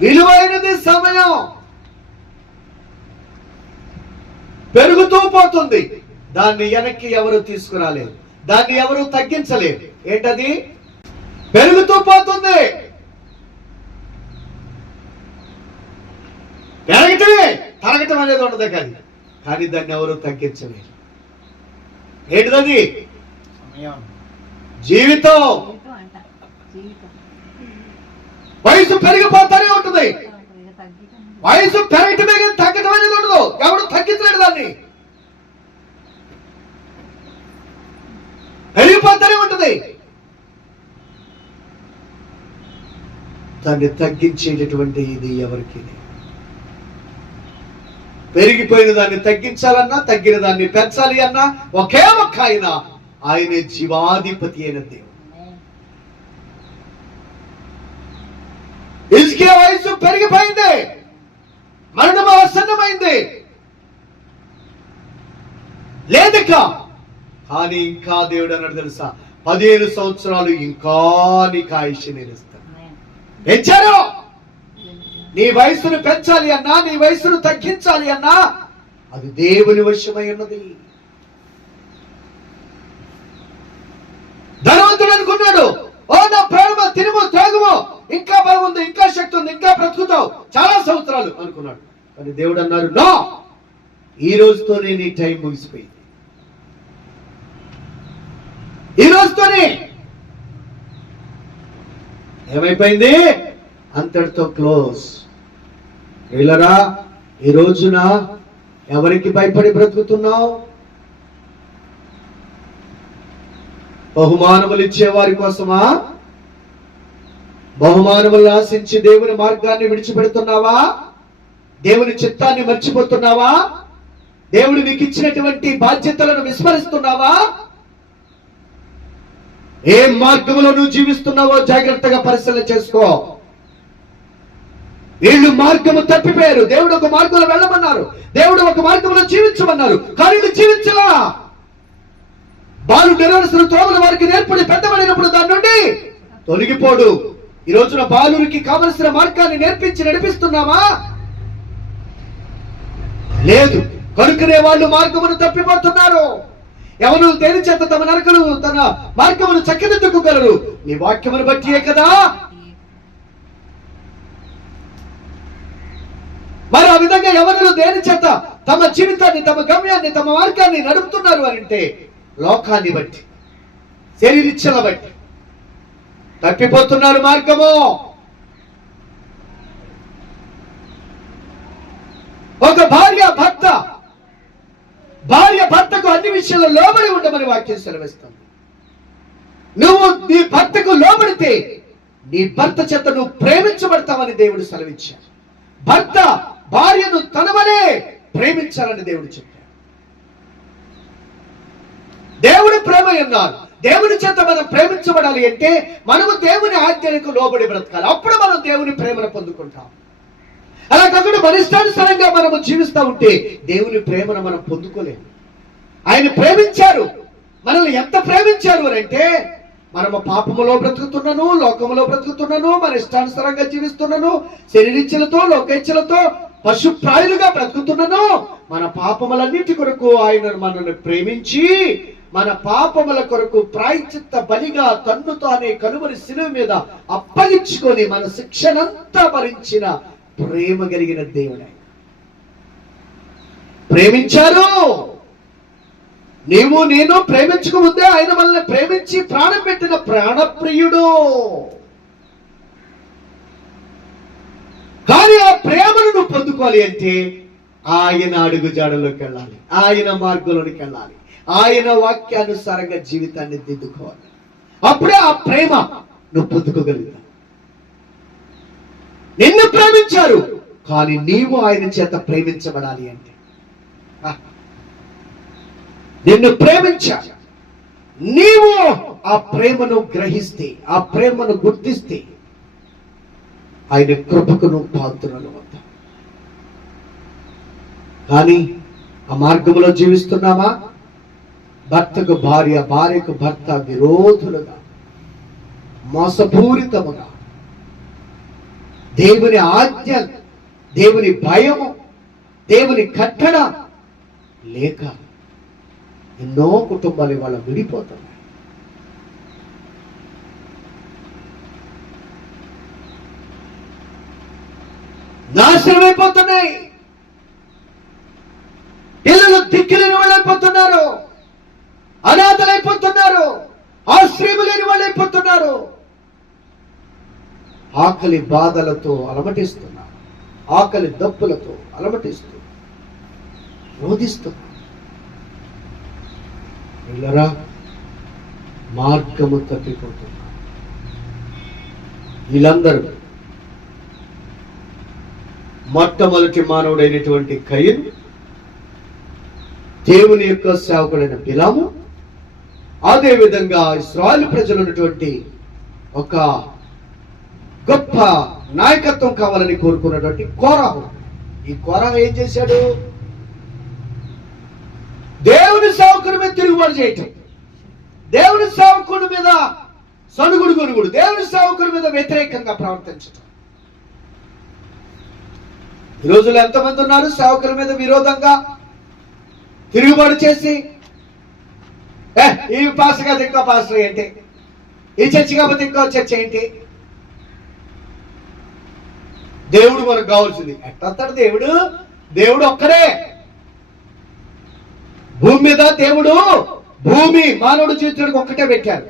విలువైనది సమయం. పెరుగుతూ పోతుంది, దాన్ని వెనక్కి ఎవరు తీసుకురాలేరు, దాన్ని ఎవరు తగ్గించలేరు. ఏంటది? పెరుగుతూ పోతుంది, పెరగటమే, తరగటం అనేది ఉండదు కానీ దాన్ని ఎవరు తగ్గించలేరు. ఏంటిది? జీవితం. వయసు పెరిగిపోతానే ఉంటుంది. వయసు పెరగటమే కానీ తగ్గటం అనేది ఉండదు. ఎవరు తగ్గించలేడు, దాన్ని పెరిగిపోతానే ఉంటుంది. దాన్ని తగ్గించేటటువంటి ఇది ఎవరికి? పెరిగిపోయిన దాన్ని తగ్గించాలన్నా, తగ్గిన దాన్ని పెంచాలి అన్నా ఒకే ఒక్క ఆయనే జీవాధిపతి అయిన దేవుడు. హిజ్కియా వయసు పెరిగిపోయింది, మరణము ఆసన్నమైంది, లేదిక. కానీ ఇంకా దేవుడు అన్నాడు తెలుసా, 15 సంవత్సరాలు ఇంకా నీకు ఆయుష్ నేను ఇస్తాను. పెంచారు. నీ వయసును పెంచాలి అన్నా, నీ వయసును తగ్గించాలి అన్నా అది దేవుని వశమై ఉన్నది. ధనవంతుడు అనుకున్నాడు, ఓ నా ప్రాణమా తినుము త్రాగుము, ఇంకా బలం ఉంది, ఇంకా శక్తి ఉంది, ఇంకా బ్రతుకుతావు చాలా సంవత్సరాలు అనుకున్నాడు. కానీ దేవుడు అన్నారు, నో, ఈ రోజుతోనే నీ టైం ముగిసిపోయింది. ఈ రోజుతోనే ఏమైపోయింది? అంతటితో క్లోజ్. వీళ్ళరా, ఈ రోజున ఎవరికి భయపడి బ్రతుకుతున్నావు? బహుమానములు ఇచ్చే వారి కోసమా? బహుమానములు ఆశించి దేవుని మార్గాన్ని విడిచిపెడుతున్నావా? దేవుని చిత్తాన్ని మర్చిపోతున్నావా? దేవుడు నీకు ఇచ్చినటువంటి బాధ్యతలను విస్మరిస్తున్నావా? ఏ మార్గంలో నువ్వు జీవిస్తున్నావో జాగ్రత్తగా పరిశీలన చేసుకో. వీళ్ళు మార్గము తప్పిపోయారు. దేవుడు ఒక మార్గంలో వెళ్ళమన్నారు, దేవుడు ఒక మార్గంలో జీవించమన్నారు, కానీ వీళ్ళు జీవించలా. బాలు నెరవేర్చిన త్రోవల వారికి నేర్పడి పెద్దబడినప్పుడు దాని నుండి తొలగిపోడు. ఈ రోజున బాలురికి కావలసిన మార్గాన్ని నేర్పించి నడిపిస్తున్నామా? లేదు. కనుకనే వాళ్ళు మార్గమును తప్పిపోతున్నారు. ఎవరు దేని చేత తమ నరకలు తన మార్గమును చక్కదిద్దుకోగలరు? నీ వాక్యమును బట్టియే కదా. మరి ఆ విధంగా ఎవరు దేని చేత తమ జీవితాన్ని, తమ గమ్యాన్ని, తమ మార్గాన్ని నడుపుతున్నారు అని అంటే లోకాన్ని బట్టి, శరీరిచ్చల బట్టి తప్పిపోతున్నారు మార్గము. ఒక భార్య భర్తకు అన్ని విషయాల్లో లోబడి ఉండమని వాక్యం సెలవిస్తుంది. నువ్వు నీ భర్తకు లోబడితే నీ భర్త చేత నువ్వు ప్రేమించబడతావని దేవుడు సెలవిచ్చాడు. భర్త భార్యను తన వలే ప్రేమించాలని దేవుడు చెప్పాడు. పిల్లలమై ఉన్నారు. దేవుని చేత మనం ప్రేమించబడాలి అంటే మనము దేవుని ఆజ్ఞలకు లోబడి బ్రతకాలి. అప్పుడు మనం దేవుని ప్రేమను పొందుకుంటాం. అలా కాకుండా మన ఇష్టానుసారంగా మనము జీవిస్తూ ఉంటే దేవుని ప్రేమను మనం పొందుకోలేము. ఆయన ప్రేమించారు. మనల్ని ఎంత ప్రేమించారు అని అంటే, మనము పాపములో బ్రతుకుతున్నాను, లోకములో బ్రతుకుతున్నాను, మన ఇష్టానుసారంగా జీవిస్తున్నాను, శరీరిచ్చలతో లోకేచ్ఛలతో పశుప్రాయులుగా బ్రతుకుతున్నాను. మన పాపములన్నిటి కొరకు ఆయన మనల్ని ప్రేమించి మన పాపముల కొరకు ప్రాయశ్చిత్త బలిగా తన్ను తానే కనుమరి శిలువ మీద అప్పగించుకొని మన శిక్షనంతా భరించిన ప్రేమ కలిగిన దేవుడు. ప్రేమించారు. నీవు నేను ప్రేమించుకు ముందే ఆయన మనల్ని ప్రేమించి ప్రాణం పెట్టిన ప్రాణప్రియుడు. కానీ ఆ ప్రేమను నువ్వు పొందుకోవాలి అంటే ఆయన అడుగు జాడలోకి వెళ్ళాలి, ఆయన మార్గంలోకి వెళ్ళాలి, ఆయన వాక్యానుసారంగా జీవితాన్ని దిద్దుకోవాలి. అప్పుడే ఆ ప్రేమ నువ్వు పొందుకోగలుగుతావు. నిన్ను ప్రేమించారు, కానీ నీవు ఆయన చేత ప్రేమించబడాలి అంటే, నిన్ను ప్రేమించాలి, నీవు ఆ ప్రేమను గ్రహిస్తే, ఆ ప్రేమను గుర్తిస్తే ఆయన కృపకు నువ్వు పాత్రులు అవుతావు. కానీ ఆ మార్గంలో జీవిస్తున్నామా? భర్తకు భార్య, భార్యకు భర్త విరోధులుగా, మోసపూరితముగా, దేవుని ఆజ్ఞ, దేవుని భయము, దేవుని కట్టడ లేక ఎన్నో కుటుంబాలు ఇవాళ విడిపోతున్నాయి. నాశనమైపోతున్నాయి. పిల్లలు దిక్కులేని వాళ్ళు అయిపోతున్నారు, అనాథలైపోతున్నారు, ఆశ్రయం లేని వాళ్ళు అయిపోతున్నారు. ఆకలి బాధలతో అలమటిస్తున్నారు, ఆకలి దప్పులతో అలమటిస్తూ రోధిస్తున్నారు. పిల్లరా, మార్గము తప్పిపోతున్నారు. వీళ్ళందరూ మొట్టమొదటి మానవుడైనటువంటి కయీను, దేవుని యొక్క సేవకుడైన బిలాము, అదే విధంగా ఇశ్రాయేలు ప్రజలు ఉన్నటువంటి ఒక గొప్ప నాయకత్వం కావాలని కోరుకున్నటువంటి కోరాహు. ఈ కోరాహు ఏం చేశాడు? దేవుని సేవకుడి మీద తిరుగుబాటు చేయటం, దేవుని సేవకుడి మీద సనుగుడు గొనుగుడు, దేవుని సేవకుడి మీద వ్యతిరేకంగా ప్రవర్తించటం. ఈ రోజుల్లో ఎంతమంది ఉన్నారు సేవకుల మీద విరోధంగా తిరుగుబాటు చేసి, ఈ పాస్టర్ కాదు ఇంకో పాస్టర్ ఏంటి, ఈ చర్చి కాకపోతే ఇంకో చర్చ ఏంటి, దేవుడు మనకు కావాల్సింది ఎట్టాడు? దేవుడు దేవుడు ఒక్కడే. భూమి మీద దేవుడు భూమి మానవుడు జీవితానికి ఒక్కటే పెట్టారు.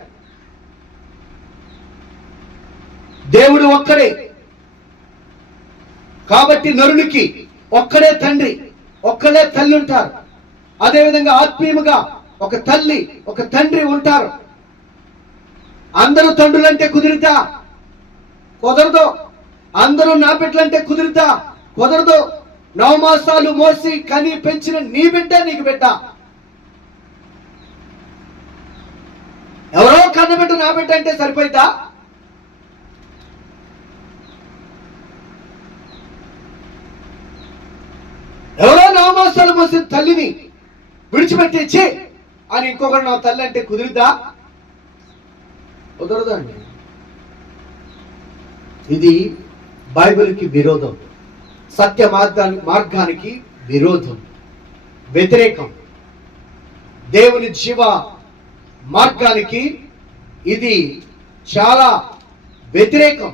దేవుడు ఒక్కడే. కాబట్టి నరునికి ఒక్కడే తండ్రి, ఒక్కడే తల్లి ఉంటారు. అదేవిధంగా ఆత్మీయముగా ఒక తల్లి ఒక తండ్రి ఉంటారు. అందరూ తండ్రులంటే కుదురుతా? కుదరదు. అందరూ నా బిడ్డలంటే కుదురుతా? కుదరదు. 9 మాసాలు మోసి కని పెంచిన నీ బిడ్డ నీకు బిడ్డ. ఎవరో కన్నబిడ్డ నా బిడ్డ అంటే సరిపోయిందా? ఎవరో 9 మాసాలు మోసిన తల్లిని విడిచిపెట్టేచ్చి అని ఇంకొకరు నా తల్లి అంటే కుదురుద్దా? కుదరదండి. ఇది బైబిల్కి విరోధం, సత్య మార్గానికి విరోధం, వ్యతిరేకం. దేవుని జీవ మార్గానికి ఇది చాలా వ్యతిరేకం.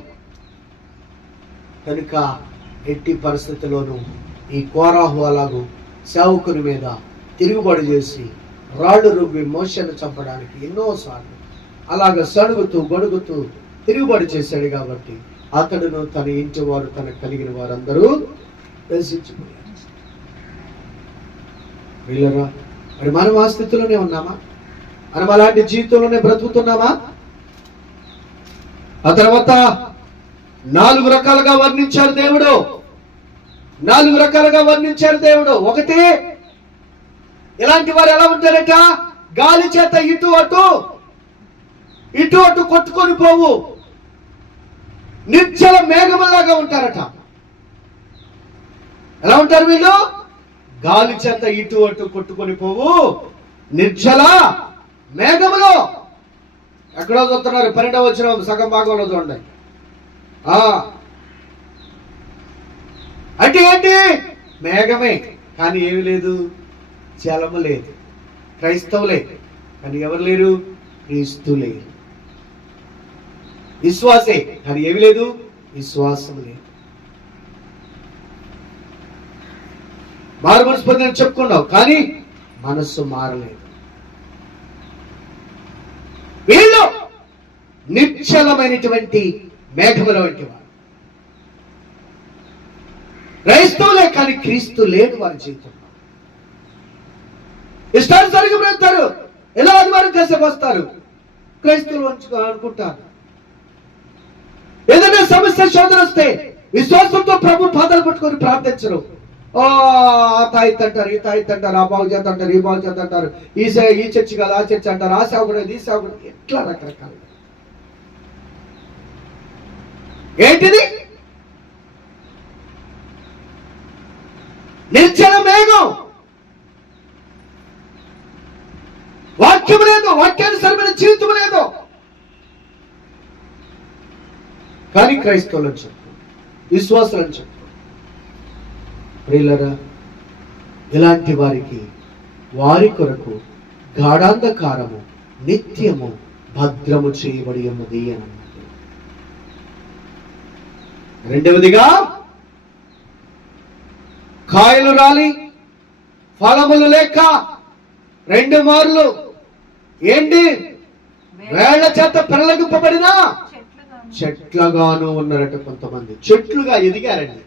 కనుక ఎట్టి పరిస్థితుల్లోనూ ఈ కోరాహు అలాగూ సేవకుని మీద తిరుగుబాటు చేసి రాళ్ళు రుబ్బి మోషను చంపడానికి ఎన్నోసార్లు అలాగ సడుగుతూ గొడుగుతూ తిరుగుబాటు చేశాడు. కాబట్టి అతడును తన ఇంటి వారు తనకు కలిగిన వారందరూ నశించిపోయారు. వీళ్ళరా, మరి మనం ఆ స్థితిలోనే ఉన్నామా? మనం అలాంటి జీవితంలోనే బ్రతుకుతున్నామా? ఆ తర్వాత 4 రకాలుగా వర్ణించారు దేవుడు. 4 రకాలుగా వర్ణించారు దేవుడు. ఒకటి, ఇలాంటి వారు ఎలా ఉంటారట? గాలి చేత ఇటు అటు కొట్టుకొని పోవు నిర్జల మేఘములాగా ఉంటారట. ఎలా ఉంటారు వీళ్ళు? గాలి చేత ఇటు అటు కొట్టుకొని పోవు నిర్జల మేఘములో. ఎక్కడో చూస్తున్నారు 12వ వచనం సగం భాగంలో చూడండి. అంటే ఏంటి? మేఘమే కానీ ఏమి లేదు, జలము లేదు. క్రైస్తవులే కానీ ఎవరు లేరు? క్రీస్తు లేరు. విశ్వాసే కానీ ఏమి లేదు, విశ్వాసం లేదు. మారు మనసు పొందని చెప్పుకున్నావు కానీ మనస్సు మారలేదు. వీళ్ళు నిశ్చలమైనటువంటి మేఘముల వంటి వారు. క్రైస్తవులే కానీ క్రీస్తు లేడు వారి జీవితంలో. ఇష్టానుసారంగా బ్రతుకుతారు. ఎలా ఆదివారం కాసేపు వస్తారు, క్రైస్తవులు అనుకుంటారు. ఏదైనా సమస్య శోధన వస్తే విశ్వాసంతో ప్రభు పాదాలు పట్టుకొని ప్రార్థించరు. తాయిత్ అంటారు, ఈ తాయిత్ అంటారు, ఆ బాగు చేత అంటారు, ఈ బాగు చేత అంటారు, ఈ చర్చి కాదు, ఆ చర్చి అంటారు, ఆ సేవకుడు, ఈ సేవకుడు, ఎట్లా రకరకాలు. ఏంటిది? నిర్జల మేఘం. వాక్యం లేదు, వాక్యానుసరమైన జీవితం లేదు. కానీ క్రైస్తవులను చెప్పు, విశ్వాసులను చెప్పు. ప్రియులారా, ఇలాంటి వారికి వారి కొరకు గాఢాంధకారము నిత్యము భద్రము చేయబడి ఉన్నది అని అన్నది. రెండవదిగా, కాయలు రాలి ఫలములు లేక 2 మార్లు ఏంటి వేళ్ల చేత పెరలగింపబడిన చెట్లుగాను ఉన్నారట. కొంతమంది చెట్లుగా ఎదిగారండి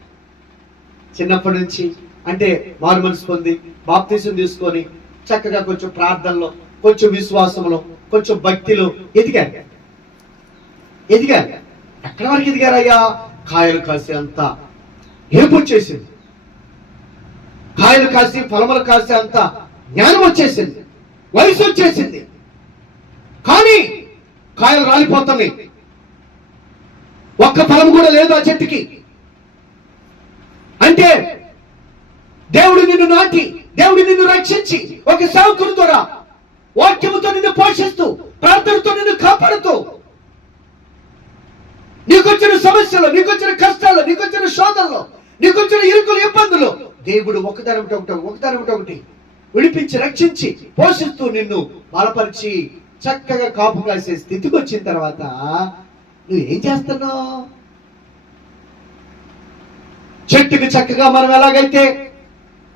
చిన్నప్పటి నుంచి. అంటే మారు మనసు పొంది బాప్తిసం తీసుకొని చక్కగా కొంచెం ప్రార్థనలో, కొంచెం విశ్వాసంలో, కొంచెం భక్తిలో ఎదిగారు. ఎక్కడి వరకు ఎదిగారయ్యా? కాయలు కాసి అంత ఏపు వచ్చేసింది, కాయలు కాసి ఫలములు కాసి అంత జ్ఞానం వచ్చేసింది, వయసు వచ్చేసింది. కానీ కాయలు రాలిపోతున్నాయి. ఒక్క ఫలం కూడా లేదు ఆ చెట్టుకి. అంటే దేవుడు నిన్ను నాటి, దేవుడు నిన్ను రక్షించి, ఒక సేవకుని ద్వారా వాక్యముతో నిన్ను పోషిస్తూ, ప్రార్థనతో నిన్ను కాపాడుతూ, నీకొచ్చిన సమస్యలు, నీకొచ్చిన కష్టాలు, నీకొచ్చిన శోధనలు, నీకొచ్చిన ఇరుకులు, ఇబ్బందులు దేవుడు ఒకటి విడిపించి, రక్షించి, పోషిస్తూ నిన్ను బలపరిచి చక్కగా కాపు కాసే స్థితికి వచ్చిన తర్వాత నువ్వేం చేస్తున్నావు? చెట్టుకి చక్కగా మనం ఎలాగైతే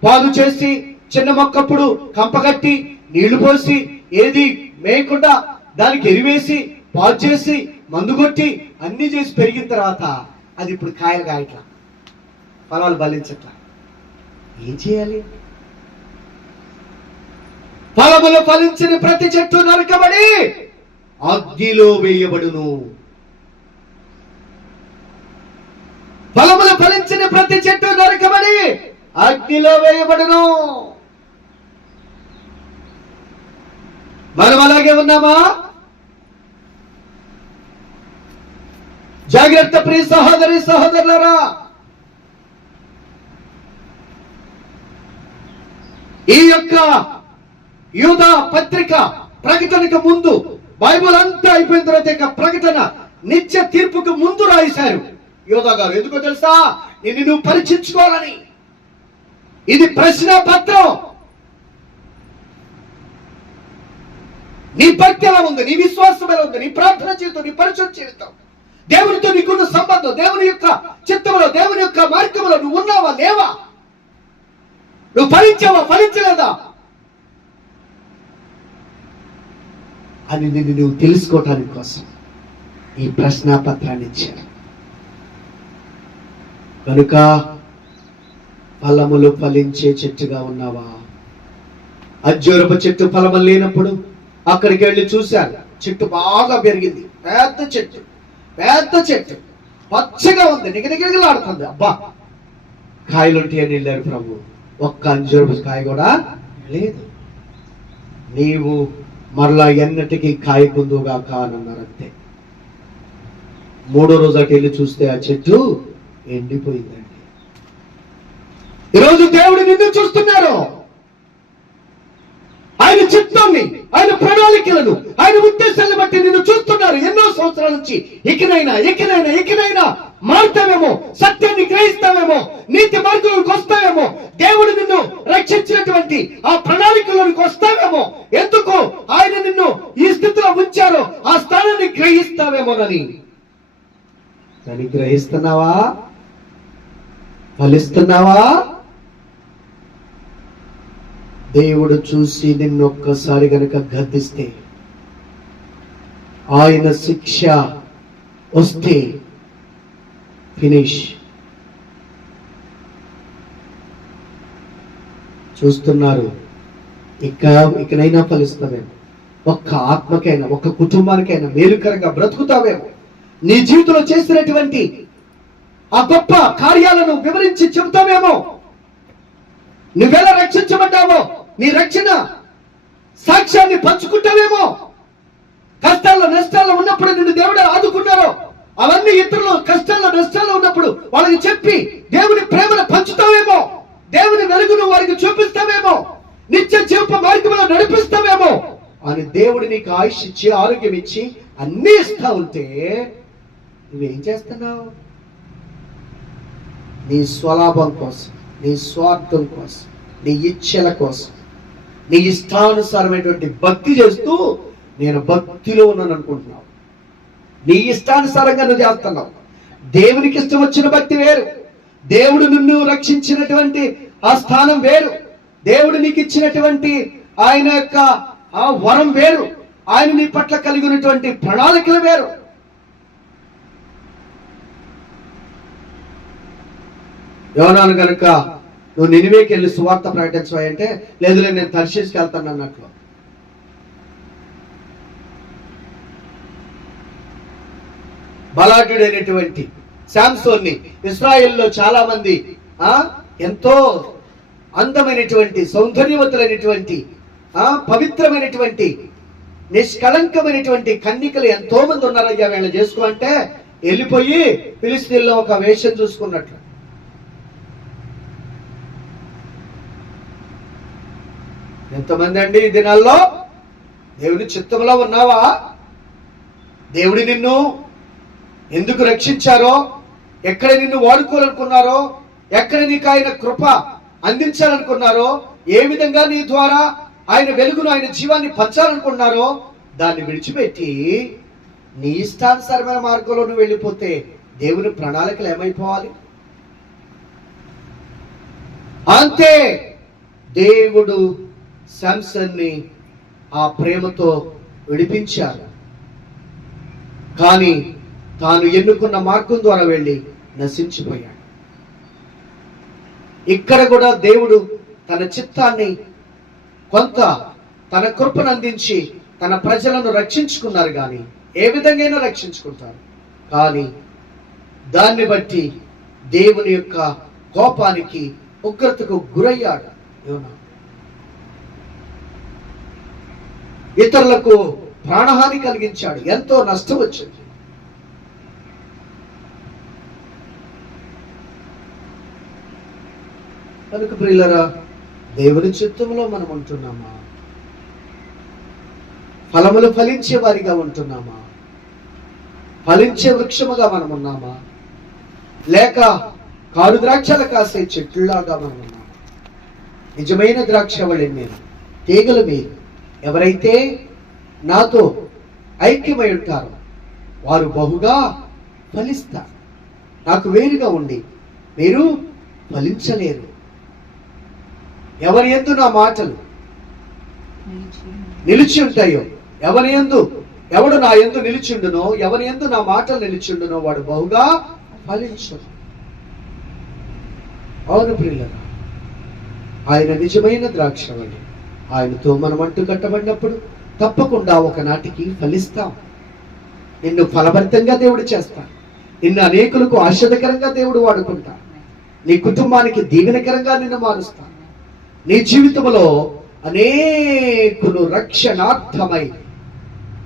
పాలు చేసి చిన్న మొక్కప్పుడు కంపగట్టి నీళ్లు పోసి ఏది మేయకుండా దానికి ఎరివేసి పాలు చేసి మందు కొట్టి అన్ని చేసి పెరిగిన తర్వాత అది ఇప్పుడు కాయలు కాయట్లా, ఫలాలు బలించట్లా. ఏం చేయాలి? ఫలములు ఫలించిన ప్రతి చెట్టు నరకబడి అగ్నిలో వేయబడును. ఫలములు ఫలించిన ప్రతి చెట్టు నరకబడి అగ్నిలో వేయబడును. మనం అలాగే ఉన్నామా? జాగ్రత్త ప్రియ సహోదరి సహోదరులారా. ఈ యొక్క యూదా పత్రిక ప్రకటనకు ముందు, బైబిల్ అంతా అయిపోయిన తర్వాత ప్రకటన నిత్య తీర్పుకు ముందు రాశారు యూదా గారు. ఎందుకో తెలుసా? నిన్ను నువ్వు పరీక్షించుకోవాలని. ఇది ప్రశ్న పత్రం. నీ భక్తి ఎలా ఉంది, నీ విశ్వాసం ఎలా ఉంది, నీ ప్రార్థన జీవితం, నీ పరిశుద్ధ జీవితం, దేవునితో నీకున్న సంబంధం, దేవుని యొక్క చిత్తంలో, దేవుని యొక్క మార్గంలో నువ్వు ఉన్నావా లేవా? నువ్వు ఫలించావా ఫలించలేదా అని నిన్ను నువ్వు తెలుసుకోవటానికి కోసం ఈ ప్రశ్నాపత్రాన్ని ఇచ్చారు. కనుక ఫలములు ఫలించే చెట్టుగా ఉన్నావా? అంజూరపు చెట్టు ఫలములు లేనప్పుడు అక్కడికి వెళ్ళి చూశారు. చెట్టు బాగా పెరిగింది, పెద్ద చెట్టు పచ్చగా ఉంది, నిగనిగలాడుతుంది. అబ్బా కాయలుంటే అని వెళ్ళారు ప్రభు. ఒక్క అంజూరపు కాయ కూడా లేదు. నీవు మరలా ఎన్నటికీ కాయకుందుగా కానన్నారు. అంతే. మూడో రోజు అటు వెళ్ళి చూస్తే ఆ చెట్టు ఎండిపోయిందండి. ఈరోజు దేవుడు నిన్ను చూస్తున్నారు. ఆయన చిత్తాన్ని, ఆయన ప్రణాళికలను, ఆయన ఉద్దేశాలను బట్టి నిన్ను చూస్తున్నారు. ఎన్నో సంవత్సరాల నుంచి ఇకనైనా మారుతావేమో, సత్యాన్ని గ్రహిస్తావేమో, నీతి మార్గంలోకి వస్తావేమో, దేవుడు నిన్ను రక్షించినటువంటి ఆ ప్రణాళికలోకి వస్తావేమో. ఎందుకు ఆయన నిన్ను ఈ స్థితిలో ఉంచారో ఆ స్థానాన్ని గ్రహిస్తావేమోనని. దాన్ని గ్రహిస్తున్నావా? ఫలిస్తున్నావా? దేవుడు చూసి నిన్ను ఒక్కసారి గనక గద్దిస్తే, ఆయన శిక్ష వస్తే ఫినిష్. చూస్తున్నారు, ఇకనైనా ఫలిస్తావేమో, ఒక్క ఆత్మకైనా, ఒక్క కుటుంబానికైనా మేలుకరంగా బ్రతుకుతావేమో. నీ జీవితంలో చేసినటువంటి ఆ గొప్ప కార్యాలను వివరించి చెబుతావేమో. నువ్వెలా రక్షించబడ్డావో నీ రక్షణ సాక్ష్యాన్ని పంచుకుంటావేమో. కష్టాల్లో నష్టాల్లో ఉన్నప్పుడు నిన్ను దేవుడు ఆదుకున్నారో అవన్నీ ఇతరులు కష్టాల్లో నష్టాల్లో ఉన్నప్పుడు వాళ్ళకి చెప్పి దేవుని ప్రేమను పంచుతావేమో. దేవుని వెలుగును వారికి చూపిస్తావేమో. నిత్య జీవ మార్గంలో నడిపిస్తావేమో అని దేవుడు నీకు ఆయుష్ ఇచ్చి, ఆరోగ్యం ఇచ్చి అన్నీ ఇస్తా ఉంటే నువ్వేం చేస్తున్నావు? నీ స్వలాభం కోసం, నీ స్వార్థం కోసం, నీ ఇచ్ఛల కోసం, నీ ఇష్టానుసారమైనటువంటి భక్తి చేస్తూ నేను భక్తిలో ఉన్నాను అనుకుంటున్నావు. నీ ఇష్టానుసారంగా నువ్వు చేస్తున్నావు. దేవునికి ఇష్టం వచ్చిన భక్తి వేరు. దేవుడు నిన్ను రక్షించినటువంటి ఆ స్థానం వేరు. దేవుడు నీకు ఇచ్చినటువంటి ఆయన యొక్క ఆ వరం వేరు. ఆయన నీ పట్ల కలిగినటువంటి ప్రణాళికలు వేరు. యోనాను కనుక నువ్వు నినివేకి వెళ్ళి సువార్త ప్రకటించవా అంటే, లేదులే నేను తర్షీష్కి వెళ్తాను అన్నట్లు. బలాఢ్యుడైనటువంటి శాంసోన్ని ఇశ్రాయేల్లో చాలా మంది ఎంతో అందమైనటువంటి, సౌందర్యవతులైనటువంటి, పవిత్రమైనటువంటి, నిష్కళంకమైనటువంటి కన్నికలు ఎంతో మంది ఉన్నారయ్యా వీళ్ళని చేసుకో అంటే వెళ్ళిపోయి ఫిలిస్తీన్లో ఒక వేషం చూసుకున్నట్లు. ఎంతమంది అండి ఈ దినాల్లో దేవుని చిత్తంలో ఉన్నావా? దేవుడి నిన్ను ఎందుకు రక్షించారో, ఎక్కడ నిన్ను వాడుకోవాలనుకున్నారో, ఎక్కడ నీకు ఆయన కృప అందించాలనుకున్నారో, ఏ విధంగా నీ ద్వారా ఆయన వెలుగును, ఆయన జీవాన్ని పంచాలనుకున్నారో దాన్ని విడిచిపెట్టి నీ ఇష్టానుసారమైన మార్గంలో నువ్వు వెళ్ళిపోతే దేవుని ప్రణాళికలు ఏమైపోవాలి? అంతే. దేవుడు శాంసన్ని ఆ ప్రేమతో విడిపించారు. కానీ తాను ఎన్నుకున్న మార్గం ద్వారా వెళ్ళి నశించిపోయాడు. ఇక్కడ కూడా దేవుడు తన చిత్తాన్ని, కొంత తన కృపను అందించి తన ప్రజలను రక్షించుకున్నారు. కానీ ఏ విధంగా రక్షించుకుంటారు, కానీ దాన్ని బట్టి దేవుని యొక్క కోపానికి, ఉగ్రతకు గురయ్యాడు యోనా. ఇతరులకు ప్రాణహాని కలిగించాడు, ఎంతో నష్టం వచ్చింది. కనుక ప్రియులరా, దేవుని చిత్తంలో మనం ఉంటున్నామా? ఫలములు ఫలించే వారిగా ఉంటున్నామా? ఫలించే వృక్షముగా మనం ఉన్నామా? లేక కారు ద్రాక్షలు కాసే చెట్లులాగా మనం ఉన్నామా? నిజమైన ద్రాక్షవళి నేను, తీగలు మీరు. ఎవరైతే నాతో ఐక్యమై ఉంటారో వారు బహుగా ఫలిస్తారు. నాకు వేరుగా ఉండి మీరు ఫలించలేరు. ఎవరి యందు నా మాటలు నిలిచి ఉంటాయో, ఎవడు నా యందు నిలిచిండునో, ఎవరి యందు నా మాటలు నిలిచిండునో వాడు బహుగా ఫలించడు. అవును ప్రియులరా, ఆయన నిజమైన ద్రాక్షవల్లి. ఆయనతో మనం అంటు కట్టబడినప్పుడు తప్పకుండా ఒకనాటికి ఫలిస్తాం. నిన్ను ఫలభరితంగా దేవుడు చేస్తాడు. నిన్ను అనేకులకు ఆశ్చర్యకరంగా దేవుడు వాడుకుంటాడు. నీ కుటుంబానికి దీవెనకరంగా నిన్ను మారుస్తాడు. నీ జీవితంలో అనేకులు రక్షణార్థమై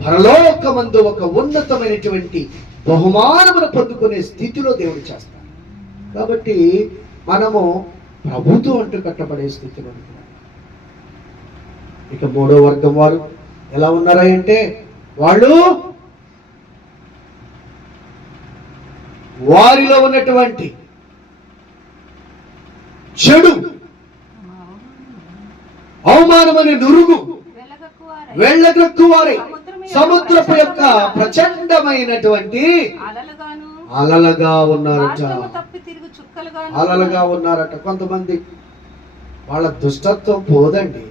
పరలోకమందు ఒక ఉన్నతమైనటువంటి బహుమానమును పొందుకునే స్థితిలో దేవుడు చేస్తాడు. కాబట్టి మనము ప్రభుత్వం అంటూ కట్టబడే స్థితిలో ఉంటున్నాం. ఇక మూడో వర్గం వారు ఎలా ఉన్నారా అంటే, వాళ్ళు వారిలో ఉన్నటువంటి చెడు అవమానమనే నురుగు వెళ్ళగక్కువారై సముద్రపు యొక్క ప్రచండమైనటువంటి అలలుగా ఉన్నారట. అలలుగా ఉన్నారట. కొంతమంది వాళ్ళ దుష్టత్వం పోదండి.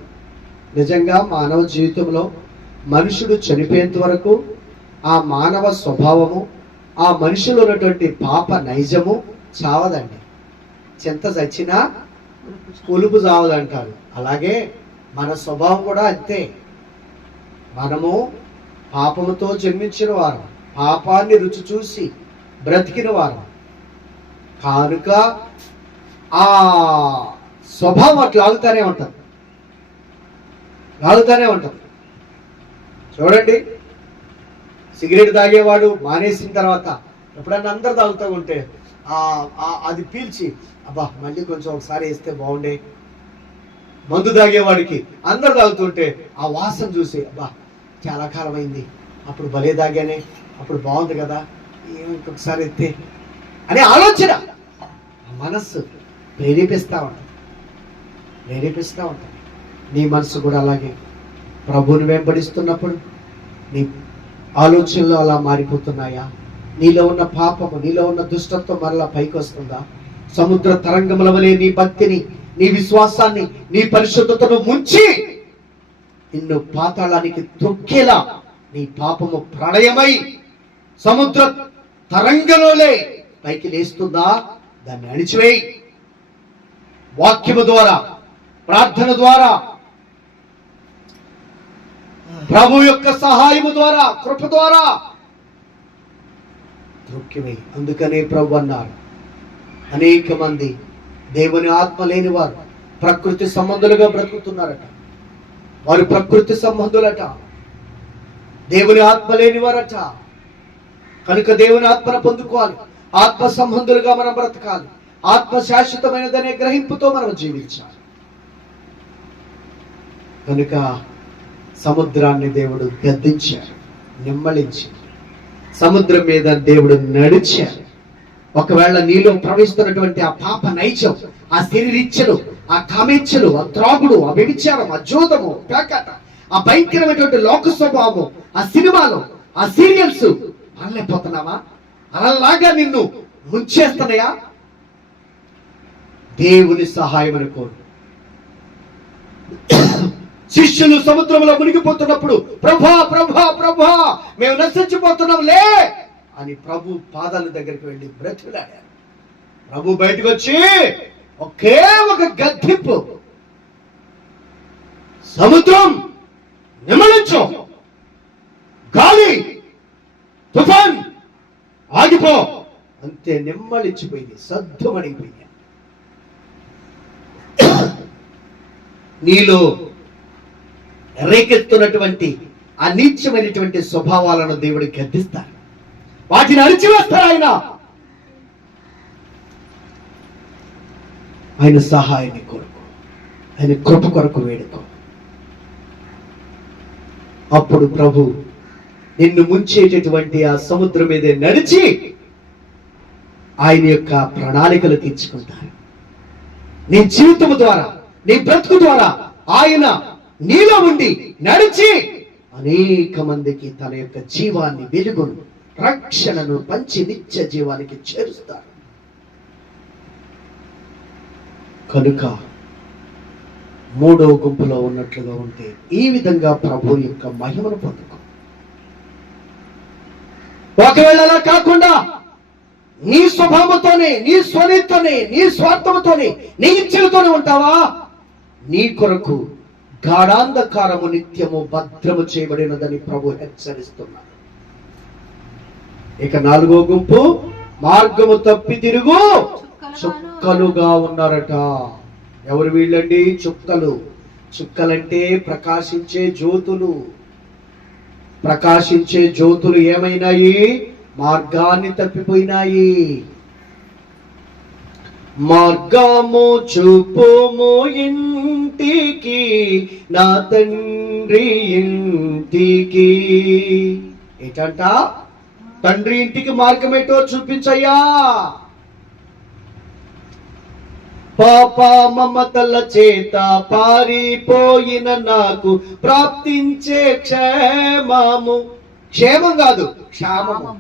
నిజంగా మానవ జీవితంలో మనుషుడు చనిపోయేంత వరకు ఆ మానవ స్వభావము, ఆ మనిషిలో ఉన్నటువంటి పాప నైజము చావదండి. చింత చచ్చినా ఉలుపు చావదంటారు. అలాగే మన స్వభావం కూడా అంతే. మనము పాపముతో జన్మించిన వారు, పాపాన్ని రుచి చూసి బ్రతికిన వారు కనుక ఆ స్వభావం అట్లా లాగుతానే ఉంటుంది. చూడండి, సిగరెట్ తాగేవాడు మానేసిన తర్వాత ఎప్పుడన్నా అందరు తాగుతూ ఉంటే అది పీల్చి అబ్బా మళ్ళీ కొంచెం ఒకసారి వేస్తే బాగుండే. మందు తాగేవాడికి అందరు తాగుతుంటే ఆ వాసన చూసి అబ్బా చాలా కాలం అయింది, అప్పుడు భలే తాగానే, అప్పుడు బాగుంది కదా, ఇంకొకసారి ఎత్తే అనే ఆలోచన మనస్సు ప్రేరేపిస్తూ ఉంటుంది. నీ మనసు కూడా అలాగే ప్రభువుని వెంబడిస్తున్నప్పుడు నీ ఆలోచనలు అలా మారిపోతున్నాయా? నీలో ఉన్న పాపము, నీలో ఉన్న దుష్టత్వం మరలా పైకి వస్తుందా? సముద్ర తరంగముల వలె నీ భక్తిని, నీ విశ్వాసాన్ని, నీ పరిశుద్ధతను ముంచి నిన్ను పాతాళానికి తొక్కేలా నీ పాపము ప్రళయమై సముద్ర తరంగంలోనే పైకి లేస్తుందా? దాన్ని అణిచివేయి. వాక్యము ద్వారా, ప్రార్థన ద్వారా, ప్రభు యొక్క సహాయము ద్వారా, కృప ద్వారా త్రొక్కివేయి. అందుకనే ప్రభు అన్నారు, అనేక మంది దేవుని ఆత్మ లేని వారు ప్రకృతి సంబంధులుగా బ్రతుకుతున్నారట. వారు ప్రకృతి సంబంధులట, దేవుని ఆత్మ లేని వారట. కనుక దేవుని ఆత్మను పొందుకోవాలి. ఆత్మ సంబంధులుగా మనం బ్రతకాలి. ఆత్మ శాశ్వతమైనదనే గ్రహింపుతో మనం జీవించాలి. కనుక సముద్రాన్ని దేవుడు గద్దించాడు, నిమ్మళించాడు. సముద్రం మీద దేవుడు నడిచాడు. ఒకవేళ నీలో ప్రవహిస్తున్నటువంటి ఆ పాప నైజం, ఆ శరీరిచ్చలు, ఆ కామేచ్ఛలు, ఆ త్రాగుడు, ఆ వ్యభిచారం, ఆ జూదము, పేకాట, ఆ భయంకరమైనటువంటి లోక స్వభావము, ఆ సినిమాలు, ఆ సీరియల్స్ అనలేకపోతున్నావా? అలాగా నిన్ను ముంచేస్తున్నాయా? దేవుని సహాయం కోరు. శిష్యులు సముద్రంలో మునిగిపోతున్నప్పుడు ప్రభా ప్రభా ప్రభా మేము నశించిపోతున్నాంలే అని ప్రభు పాదాల దగ్గరికి వెళ్ళి బ్రతిలాడారు. ప్రభు బయటకు వచ్చి ఒకే ఒక గద్దింపు, సముద్రం నిమ్మళించు, గాలి తుఫాన్ ఆగిపో, అంతే. నిమ్మళించిపోయింది, సద్దుమణిపోయింది. నీలో రేకెత్తున్నటువంటి ఆ నీచమైనటువంటి స్వభావాలను దేవుడు గద్దిస్తారు. వాటిని అణిచివేస్తారు. ఆయన సహాయాన్ని కొరకు, ఆయన కృప కొరకు వేడుకో. అప్పుడు ప్రభు నిన్ను ముంచేటటువంటి ఆ సముద్రం మీదే నడిచి ఆయన యొక్క ప్రణాళికలు తీర్చుకుంటారు. నీ జీవితము ద్వారా, నీ బ్రతుకు ద్వారా ఆయన నీలో ఉండి నడిచి అనేక మందికి తన యొక్క జీవాన్ని, వెలుగును, రక్షణను పంచి నిత్య జీవానికి చేరుస్తారు. కనుక మూడో గుంపులో ఉన్నట్లుగా ఉంటే ఈ విధంగా ప్రభు యొక్క మహిమను పొందుకో. ఒకవేళ అలా కాకుండా నీ స్వభావంతోనే, నీ స్వనీతోనే, నీ స్వార్థముతోనే, నీ ఇచ్చలతోనే ఉంటావా? నీ కొరకు గాఢాంధకారము నిత్యము భద్రము చేయబడినదని ప్రభు హెచ్చరిస్తున్నాడు. ఇక నాలుగో గుంపు మార్గము తప్పి తిరుగు చుక్కలుగా ఉన్నారట. ఎవరు వీళ్ళండి? చుక్కలు. చుక్కలంటే ప్రకాశించే జ్యోతులు. ప్రకాశించే జ్యోతులు ఏమైనాయి? మార్గాన్ని తప్పిపోయినాయి. మార్గము చూపుము ఇంటికి, నా తండ్రి ఇంటికి. ఏంటంట? తండ్రి ఇంటికి మార్గం ఏంటో చూపించయ్యా. పాప మమతల చేత పారిపోయిన నాకు ప్రాప్తించే క్షేమము. క్షేమం కాదు, క్షేమము.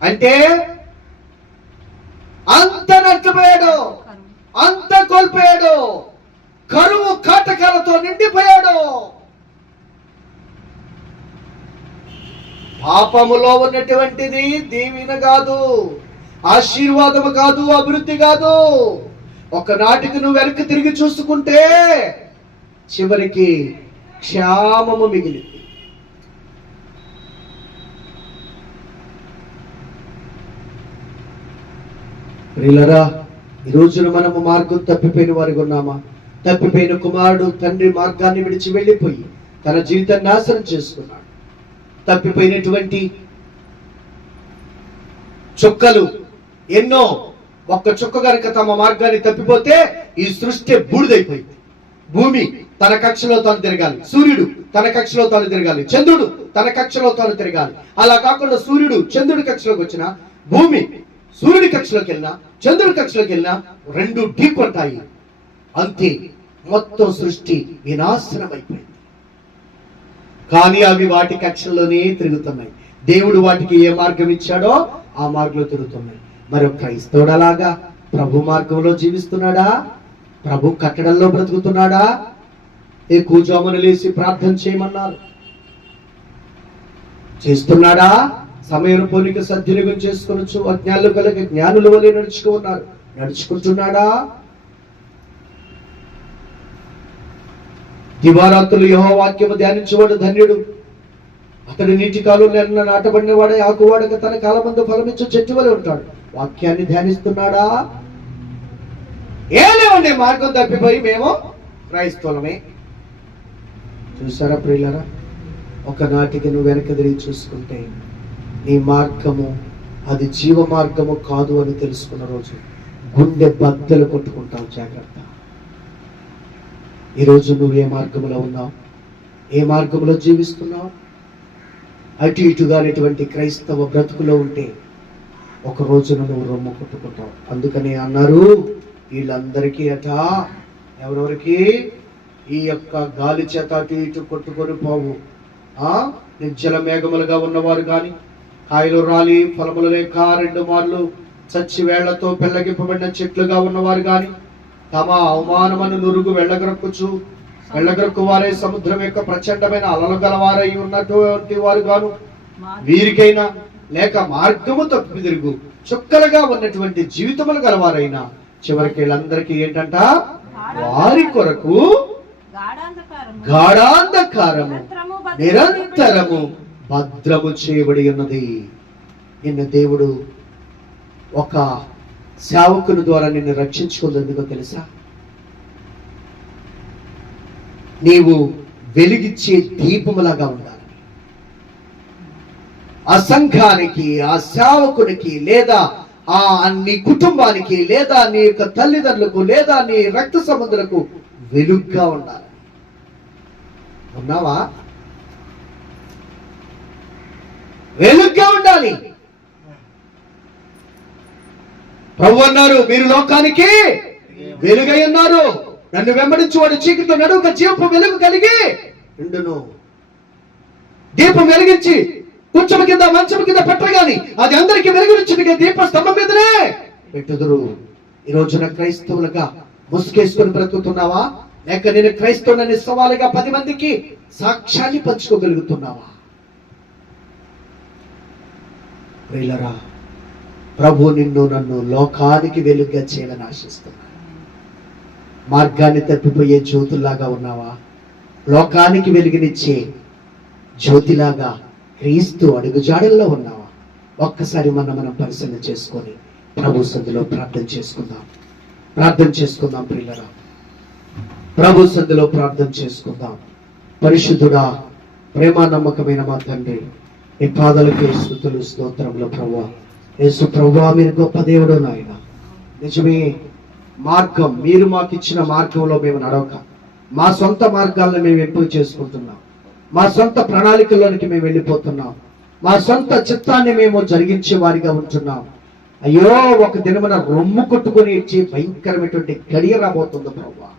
అంటే అంత నష్టపోయాడు, అంత కోల్పోయాడు, కరువు కాటకాలతో నిండిపోయాడు. పాపములో ఉన్నటువంటిది దీవెన కాదు, ఆశీర్వాదము కాదు, అభివృద్ధి కాదు. ఒకనాటికి నువ్వు వెనక్కి తిరిగి చూసుకుంటే చివరికి క్షేమము మిగిలింది. ప్రియులరా, ఈ రోజున మనము మార్గం తప్పిపోయిన వారికి ఉన్నామా? తప్పిపోయిన కుమారుడు తండ్రి మార్గాన్ని విడిచి వెళ్ళిపోయి తన జీవితాన్ని నాశనం చేసుకున్నాడు. తప్పిపోయినటువంటి చుక్కలు ఎన్నో. ఒక్క చుక్క కనుక తమ మార్గాన్ని తప్పిపోతే ఈ సృష్టి బూడిదైపోయింది. భూమి తన కక్షలో తాను తిరగాలి, సూర్యుడు తన కక్షలో తాను తిరగాలి, చంద్రుడు తన కక్షలో తాను తిరగాలి. అలా కాకుండా సూర్యుడు చంద్రుడి కక్షలోకి వచ్చినా, భూమి సూర్యుడి కక్షలోకి వెళ్ళినా, చంద్రుడి కక్షలోకి వెళ్ళినా రెండు ఢీకొంటాయి. అంతే, మొత్తం సృష్టి వినాశనం అయిపోయింది. కానీ అవి వాటి కక్షల్లోనే తిరుగుతున్నాయి. దేవుడు వాటికి ఏ మార్గం ఇచ్చాడో ఆ మార్గంలో తిరుగుతున్నాయి. మరి క్రైస్తవుడు అలాగా ప్రభు మార్గంలో జీవిస్తున్నాడా? ప్రభు కట్టడంలో బ్రతుకుతున్నాడా? ఏ కూజామున లేచి ప్రార్థన చేయమన్నారు, చేస్తున్నాడా? సమయం పోలిక సద్వినియోగం చేసుకోవచ్చు. అజ్ఞానులు కలిగి జ్ఞానుల వలె నడుచుకుంటున్నాడా? దివారాత్రులు యెహోవా వాక్యము ధ్యానించేవాడు ధన్యుడు. అతడు నీటి కాలువలో నాటబడిన వాడే, ఆకువాడక తన కాలమందు ఫలమిచ్చు చెట్టు వలె ఉంటాడు. వాక్యాన్ని ధ్యానిస్తున్నాడా? ఏలేవండి మార్గం తప్పిపోయి మేము క్రైస్తవులమే. చూసారా ప్రియులారా, ఒకనాటికి నువ్వు వెనక తిరిగి చూసుకుంటే నీ మార్గము అది జీవ మార్గము కాదు అని తెలుసుకున్న రోజు గుండె బద్దలు కొట్టుకుంటావు. జాగ్రత్త. ఈరోజు నువ్వు ఏ మార్గంలో ఉన్నావు? ఏ మార్గంలో జీవిస్తున్నావు? అటు ఇటుగానేటువంటి క్రైస్తవ బ్రతుకులో ఉంటే ఒక రోజున నువ్వు రొమ్ము కొట్టుకుంటావు. అందుకని అన్నారు, వీళ్ళందరికీ ఎవరెవరికి ఈ యొక్క గాలి చేత అటు ఇటు కొట్టుకొని పోవు. నిర్జల మేఘములుగా ఉన్నవారు కానీ, కాయలు రాలి ఫలములు లేక 2 మార్లు చచ్చి వేళ్లతో పెళ్లగింపబడిన చెట్లుగా ఉన్నవారు కానీ, తమ అవమానమును నురుగు వెళ్ళగరక్కు వారే సముద్రం యొక్క ప్రచండమైన అలలు గలవారై ఉన్నటువంటి వారు గాను, వీరికైనా లేక మార్గము తప్పి తిరుగు చుక్కలుగా ఉన్నటువంటి జీవితములు గలవారైనా చివరికి వీళ్ళందరికీ ఏంటంట? వారి కొరకు గాఢాంధకారము నిరంతరము భద్రము చేయబడి ఉన్నది. నిన్న దేవుడు ఒక సేవకుని ద్వారా నిన్ను రక్షించుకుందేందుకో తెలుసా? నీవు వెలిగించే దీపములాగా ఉండాలి. ఆ సంఘానికి, ఆ సేవకునికి, లేదా నీ కుటుంబానికి, లేదా నీ యొక్క తల్లిదండ్రులకు, లేదా నీ రక్త సంబంధులకు వెలుగ్గా ఉండాలి. ఉన్నావా? వెలుగ్గా ఉండాలి. ప్రభు అన్నారు, మీరు లోకానికి వెలుగై ఉన్నారు, నన్ను వెంబడించి వాడు చీకటిలో నడువక జీవపు వెలుగు కలిగి ఉండును. దీపం వెలిగించి కొంచెం కింద మంచం కింద పెట్టగాని అది అందరికి వెలుగునిచ్చుటకే దీప స్తంభం మీదనే పెట్టుదురు. ఈ రోజున క్రైస్తవులుగా ముసుగేసుకొని బ్రతుకుతున్నావా? లేక నేను క్రైస్తవుని సవాలుగా 10 మందికి సాక్ష్యాన్ని పంచుకోగలుగుతున్నావా? ప్రియులరా, ప్రభు నిన్ను నన్ను లోకానికి వెలుగుగా చేయాలని ఆశిస్తున్నాను. మార్గాన్ని తప్పిపోయే జ్యోతుల్లాగా ఉన్నావా? లోకానికి వెలుగునిచ్చే జ్యోతిలాగా క్రీస్తు అడుగుజాడల్లో ఉన్నావా? ఒక్కసారి మనం పరిశీలన చేసుకొని ప్రభు సన్నిధిలో ప్రార్థన చేసుకుందాం. ప్రియులరా, ప్రభు సన్నిధిలో ప్రార్థన చేసుకుందాం. పరిశుద్ధుడా, ప్రేమ నమ్మకమైన మా తండ్రి, ఈ పాదాలకి స్తుతులు స్తోత్రములు ప్రభువా. యేసు ప్రభువా, మీరు గొప్ప దేవుడు నాయన. నిజమే, మార్గం మీరు మాకు ఇచ్చిన మార్గంలో మేము నడవక మా సొంత మార్గాలను మేము ఎంపిక చేసుకుంటున్నాం. మా సొంత ప్రణాళికల్లోనికి మేము వెళ్ళిపోతున్నాం. మా సొంత చిత్తాన్ని మేము జరిగించే వారిగా ఉంటున్నాం. అయ్యో, ఒక దినమున రొమ్ము కొట్టుకుని ఇచ్చి భయంకరమైనటువంటి గడియ రాబోతుంది ప్రభువా.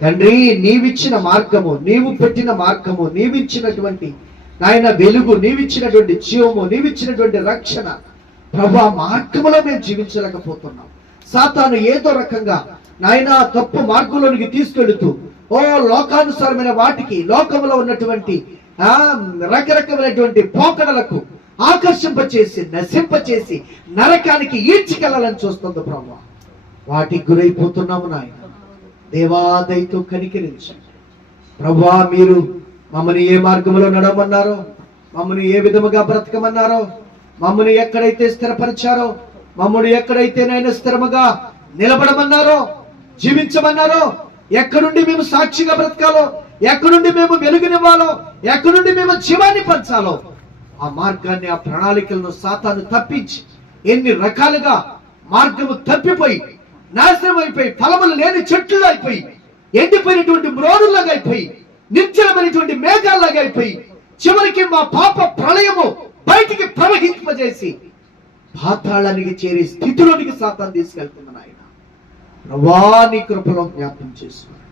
తండ్రి, నీవిచ్చిన మార్గము, నీవు పెట్టిన మార్గము, నీవిచ్చినటువంటి నాయన వెలుగు, నీవిచ్చినటువంటి జీవము, నీవిచ్చినటువంటి రక్షణ ప్రభువా, మార్గములో మేము జీవించలేకపోతున్నాం. సాతాను ఏదో రకంగా నాయన తప్పు మార్గంలోనికి తీసుకెళుతూ లోకానుసారమైన వాటికి, లోకంలో ఉన్నటువంటి రకరకమైనటువంటి పోకడలకు ఆకర్షింపచేసి, నశింపచేసి నరకానికి ఈడ్చికెళ్ళాలని చూస్తుంది ప్రభువా. వాటికి గురైపోతున్నాము నాయన. దేవాదయతో కనికరించండి ప్రభువా. మీరు మమ్మల్ని ఏ మార్గంలో నడవమన్నారో, మమ్మల్ని ఏ విధముగా బ్రతకమన్నారో, మమ్మల్ని ఎక్కడైతే స్థిరపరిచారో, మమ్మల్ని ఎక్కడైతే నైనా స్థిరముగా నిలబడమన్నారో, జీవించమన్నారో, ఎక్కడుండి మేము సాక్షిగా బ్రతకాలో, ఎక్కడుండి మేము వెలుగునివ్వాలో, ఎక్కడుండి మేము జీవాన్ని పంచాలో, ఆ మార్గాన్ని, ఆ ప్రణాళికలను సాతాను తప్పించి ఎన్ని రకాలుగా మార్గము తప్పిపోయి నాశనం అయిపోయి, ఫలములు లేని చెట్లుగా అయిపోయి, ఎండిపోయినటువంటి మ్రోడులాగా అయిపోయి, నిర్జలమైనటువంటి మేఘాల్లాగా అయిపోయి, చివరికి మా పాప ప్రళయము బయటికి ప్రవహింపజేసి పాతాళానికి చేరే స్థితిలోనికి సాతాను తీసుకెళ్తుంది నాయన. ప్రభువా, నీ కృపలో జ్ఞాపకం చేసుకోండి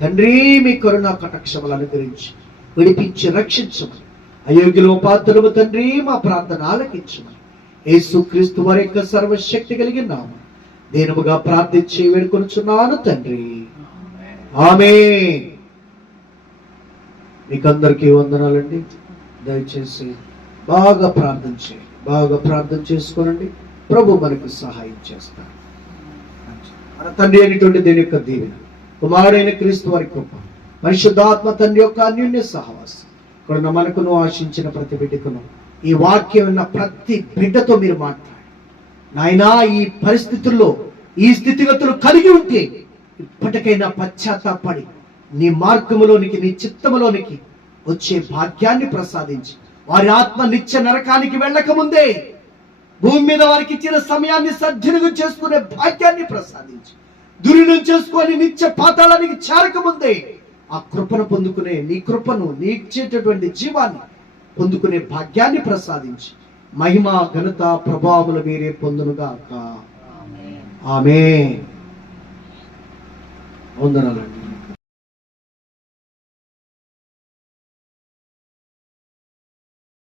తండ్రి. మీ కరుణా కటాక్షములు అనుగ్రహించి విడిపించి రక్షించమని, అయోగ్యులు పాత్రము తండ్రి మా ప్రార్థన ఆలకించమని యేసుక్రీస్తు వారి యొక్క సర్వశక్తి కలిగిన నామమున దీనముగా ప్రార్థించి వేడుకొనుచున్నాను తండ్రి. ఆమేన్. మీకందరికీ వందనాలండి. దయచేసి బాగా ప్రార్థన చేసుకోనండి. ప్రభు మనకు సహాయం చేస్తాడు. మన తండ్రి అయినటువంటి దేని యొక్క దీవెన, కుమారుడైన క్రీస్తు వారి కృప, పరిశుద్ధాత్మ తండ్రి యొక్క అన్యోన్య సహవాసం ఇక్కడ మనకును ఆశించిన ప్రతి బిడ్డకును, ఈ వాక్యం ఉన్న ప్రతి బిడ్డతో మీరు మాట్లాడండి నాయనా. ఈ పరిస్థితుల్లో, ఈ స్థితిగతులు కలిగి ఉంటే ఇప్పటికైనా పశ్చాత్తాపడి నీ మార్గములోనికి, నీ చిత్తములోనికి వచ్చే భాగ్యాన్ని ప్రసాదించి, వారి ఆత్మ నిత్య నరకానికి వెళ్ళక ముందే భూమి మీద వారికి ఇచ్చిన సమయాన్ని సద్వినియోగం చేసుకునే భాగ్యాన్ని ప్రసాదించి, దుర్వినియోగం చేసుకొని నిత్య పాతాళానికి చేరక ముందే ఆ కృపను పొందుకునే, నీ కృపను, నీ ఇచ్చేటటువంటి జీవాన్ని పొందుకునే భాగ్యాన్ని ప్రసాదించి, మహిమ, ఘనత, ప్రభావములు మీరే పొందునుగాక. ఆమేన్. వందనాలండి.